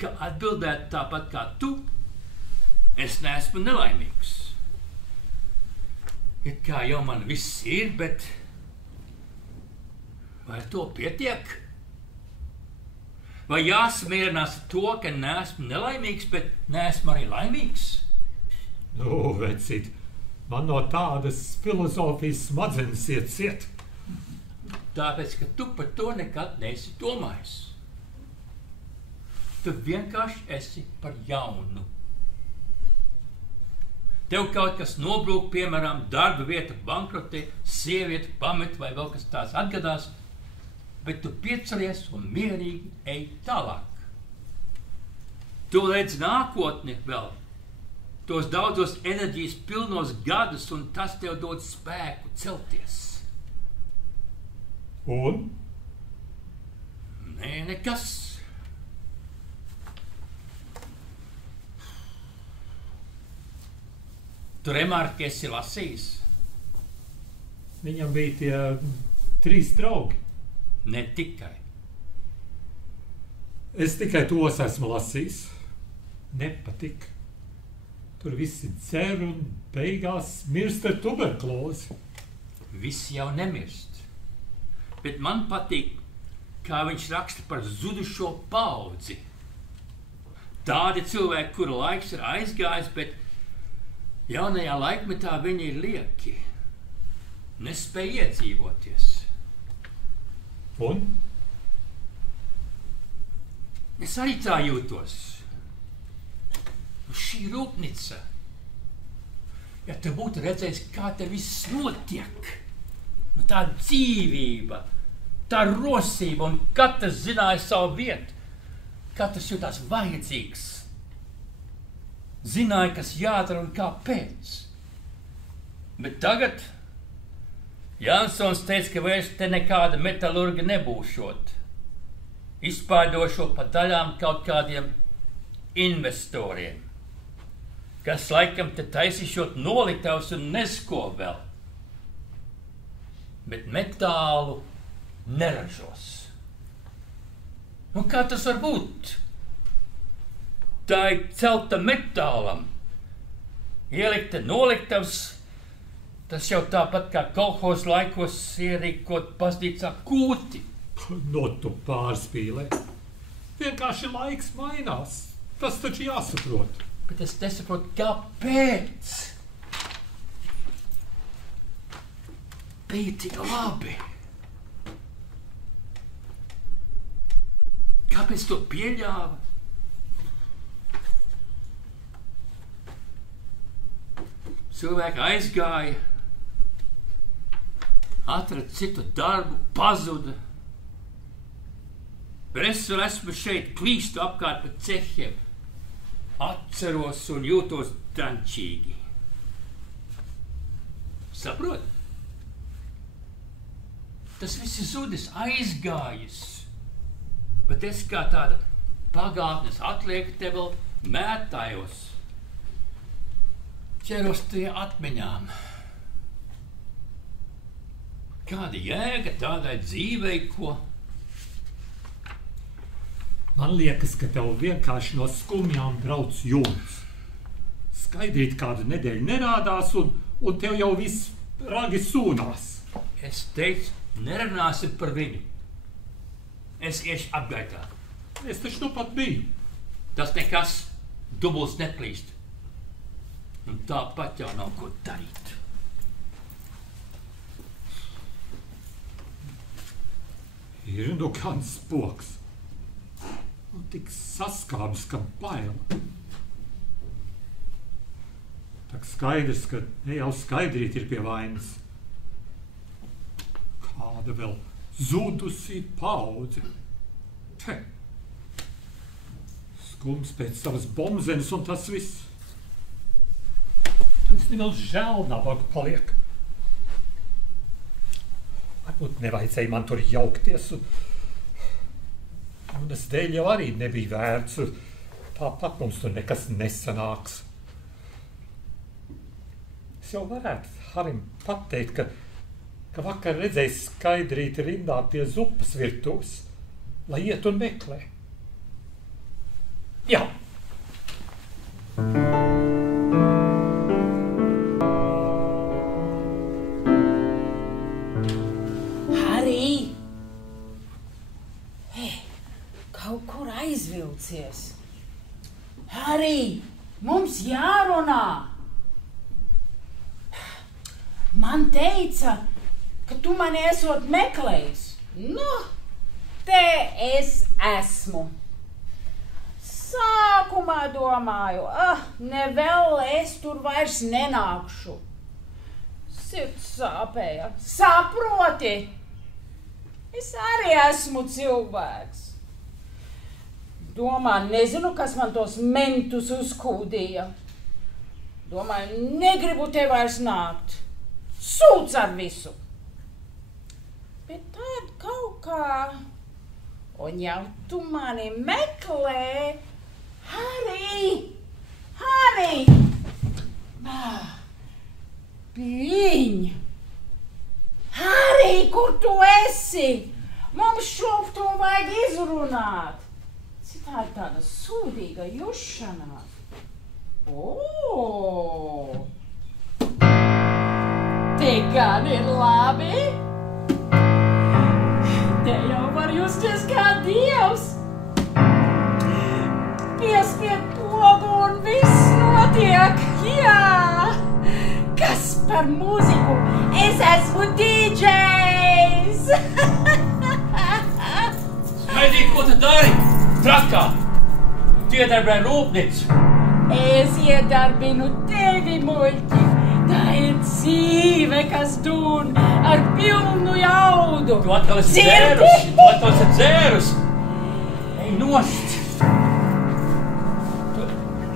ka atbildētu tāpat kā tu, es neesmu nelaimīgs. It kā jau man viss ir, bet vai ar to pietiek? Vai jāsamierinās ar to, ka neesmu nelaimīgs, bet neesmu arī laimīgs? Nu, vecīt, man no tādas filozofijas smadzenes iet ciet. Tāpēc, ka tu par to nekad neesi domājis. Tu vienkārši esi par jaunu. Tev kaut kas nobrūk, piemēram, darba vieta bankrotē, sieviete pamet vai vēl kas tās atgadās, bet tu piecelies un mierīgi ej tālāk. Tu redzi nākotni vēl, tos daudzos enerģijas pilnos gadus, un tas tev dod spēku celties. Un? Nē, nekas. Tu Remarki esi lasījis? Viņam bija tie 3 draugi. Ne tikai. Es tikai tos esmu lasījis. Nepatika. Tur visi dzer un beigās mirst ar tuberkulozi. Visi jau nemirst. Bet man patīk, kā viņš raksta par zudušo paudzi. Tādi cilvēki, kuru laiks ir aizgājis, bet jaunajā laikmetā viņi ir lieki. Nespēj iedzīvoties. Un? Es arī tā jūtos. Šī rūpnīca. Ja te būtu redzējis, kā te viss notiek, tā dzīvība, tā rosība, un katrs zināja savu vietu, katrs jutās vajadzīgs, zināja, kas jādara un kāpēc. Bet tagad Jansons teica, ka vairs te nekāda metalurga nebūšot, izpārdošo pa daļām kaut kādiem investoriem, kas laikam te taisīšot noliktavas un nesko vēl. Bet metālu neražos. Un kā tas var būt? Tā ir celta metālam. Ielikta noliktavas, tas jau tāpat kā kolhos laikos ierīkot baznīcā kūti. No tu pārspīlē. Vienkārši laiks mainās. Tas taču jāsaprot. Bet es nesaprotu, kāpēc? bija tik labi. Kāpēc to pieļāva? Cilvēki aizgāja, atrada citu darbu, pazuda. Bet es vēl esmu šeit, klīstu apkārt pa cehiem. Atceros un jūtos trančīgi. Saprot? Tas viss ir zudis, aizgājis. Bet es kā tāda pagātnes atlieka te vēl mētājos. Ķeros tie atmiņām. Kāda jēga tādai dzīvei, ko? Man liekas, ka tev vienkārši no skumjām brauc jums. Skaidrīt kādu nedēļu nerādās un tev jau viss ragi sūnās. Es teicu, nerunāsim par viņu. Es iešu apgaitā. Es taču nu pat biju. Tas nekas, dubuls neplīst. Un tāpat jau nav ko darīt. Ir nu kāds spoks. Un tik saskābs, ka bail. Tak skaidrs, ka ne jau Skaidrīt ir pie vainas. Kāda vēl zudusi paudze. Te. Skums pēc savas bomzenes un tas viss. Es vēl žēl nabagu paliek. Varbūt nevajadzēja man tur jaukties un es dēļ jau arī nebija vērts. Tāpat mums tur nekas nesanāks. Es jau varētu Harim pateikt, ka vakar redzēju Skaidrīti rindā pie zupas virtuves, lai iet un meklē. Jā. Harij! Kaut kur aizvilcies. Harij, mums jārunā! Man teica, ka tu mani esot meklējis. Nu, te es esmu. Sākumā domāju, ne vēl es tur vairs nenākšu. Sirds sāpēja. Saproti? Es arī esmu cilvēks. Domā, nezinu, kas man tos mentus uzkūdīja. Domāju, negribu te vairs nākt. Sūdz ar visu. Bet tād kaut kā. Un jau tu mani meklē. Harij! Harij! Bliņ! Harij, kur tu esi? Mums šof to vajag izrunāt. Citādi tāda sūdīga jušanās. Te gan ir labi. Te jau var justies kā dievs. Piespied pogu un viss notiek. Jā! Kas par mūziku? Es esmu DJs! Skaidrīt, ko tu dari? Trakā! Tu iedarbē rūpnicu. Es iedarbinu tevi, muļķi. Tā ir dzīve, kas dūn ar pilnu jaudu. Tu atkal esi dzērus. Ej nost.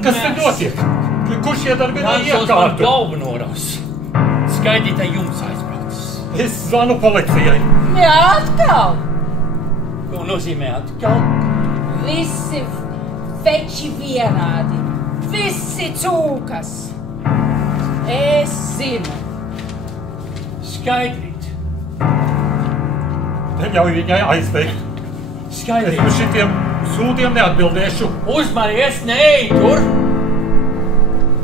Kas te notiek? Kurš iedarbina iekārtu? Man galvu noraus. Skaidrītai jums aizbrauc. Es zvanu policijai. Jā, atkal. Ko nozīmē atkal? Visi veči vienādi. Visi cūkas. Es zinu. Skaidrīt. Neļauj viņai aizbēgt. Skaidrīt. Es uz šitiem sūdiem neatbildēšu. Uzmanies, neej tur.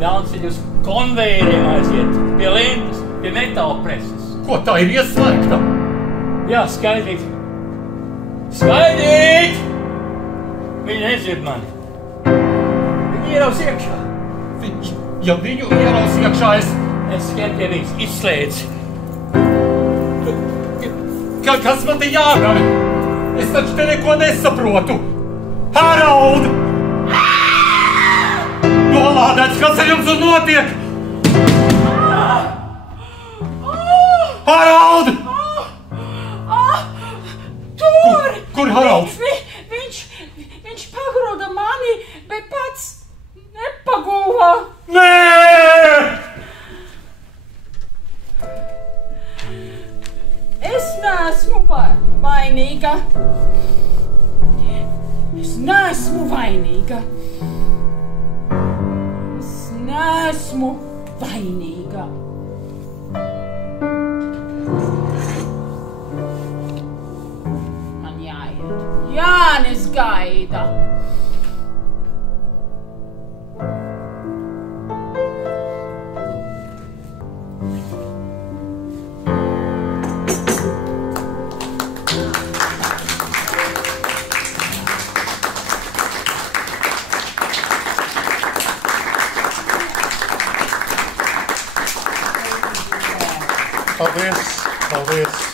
Velns ir uz konvejeriem aiziet. Pie lentas, pie metāla preses. Ko tā ir ieslēgta? Jā, Skaidrīt. Skaidrīt! Viņa nezird mani. Viņa ieraus iekšā. Ja viņu ieraus iekšā, Es skrien pie viņas, izslēdz. Kas man te jādara? Es taču te neko nesaprotu. Harald! Nolādēts, kas ar jums notiek? Harald! Tur! Kur Haralds? Viņš pagroda mani, bet pats nepaguva. Nē! Es neesmu vainīga. Es neesmu vainīga. Es neesmu vainīga. Man jāiet. Jānis gaida. Paldies! Paldies!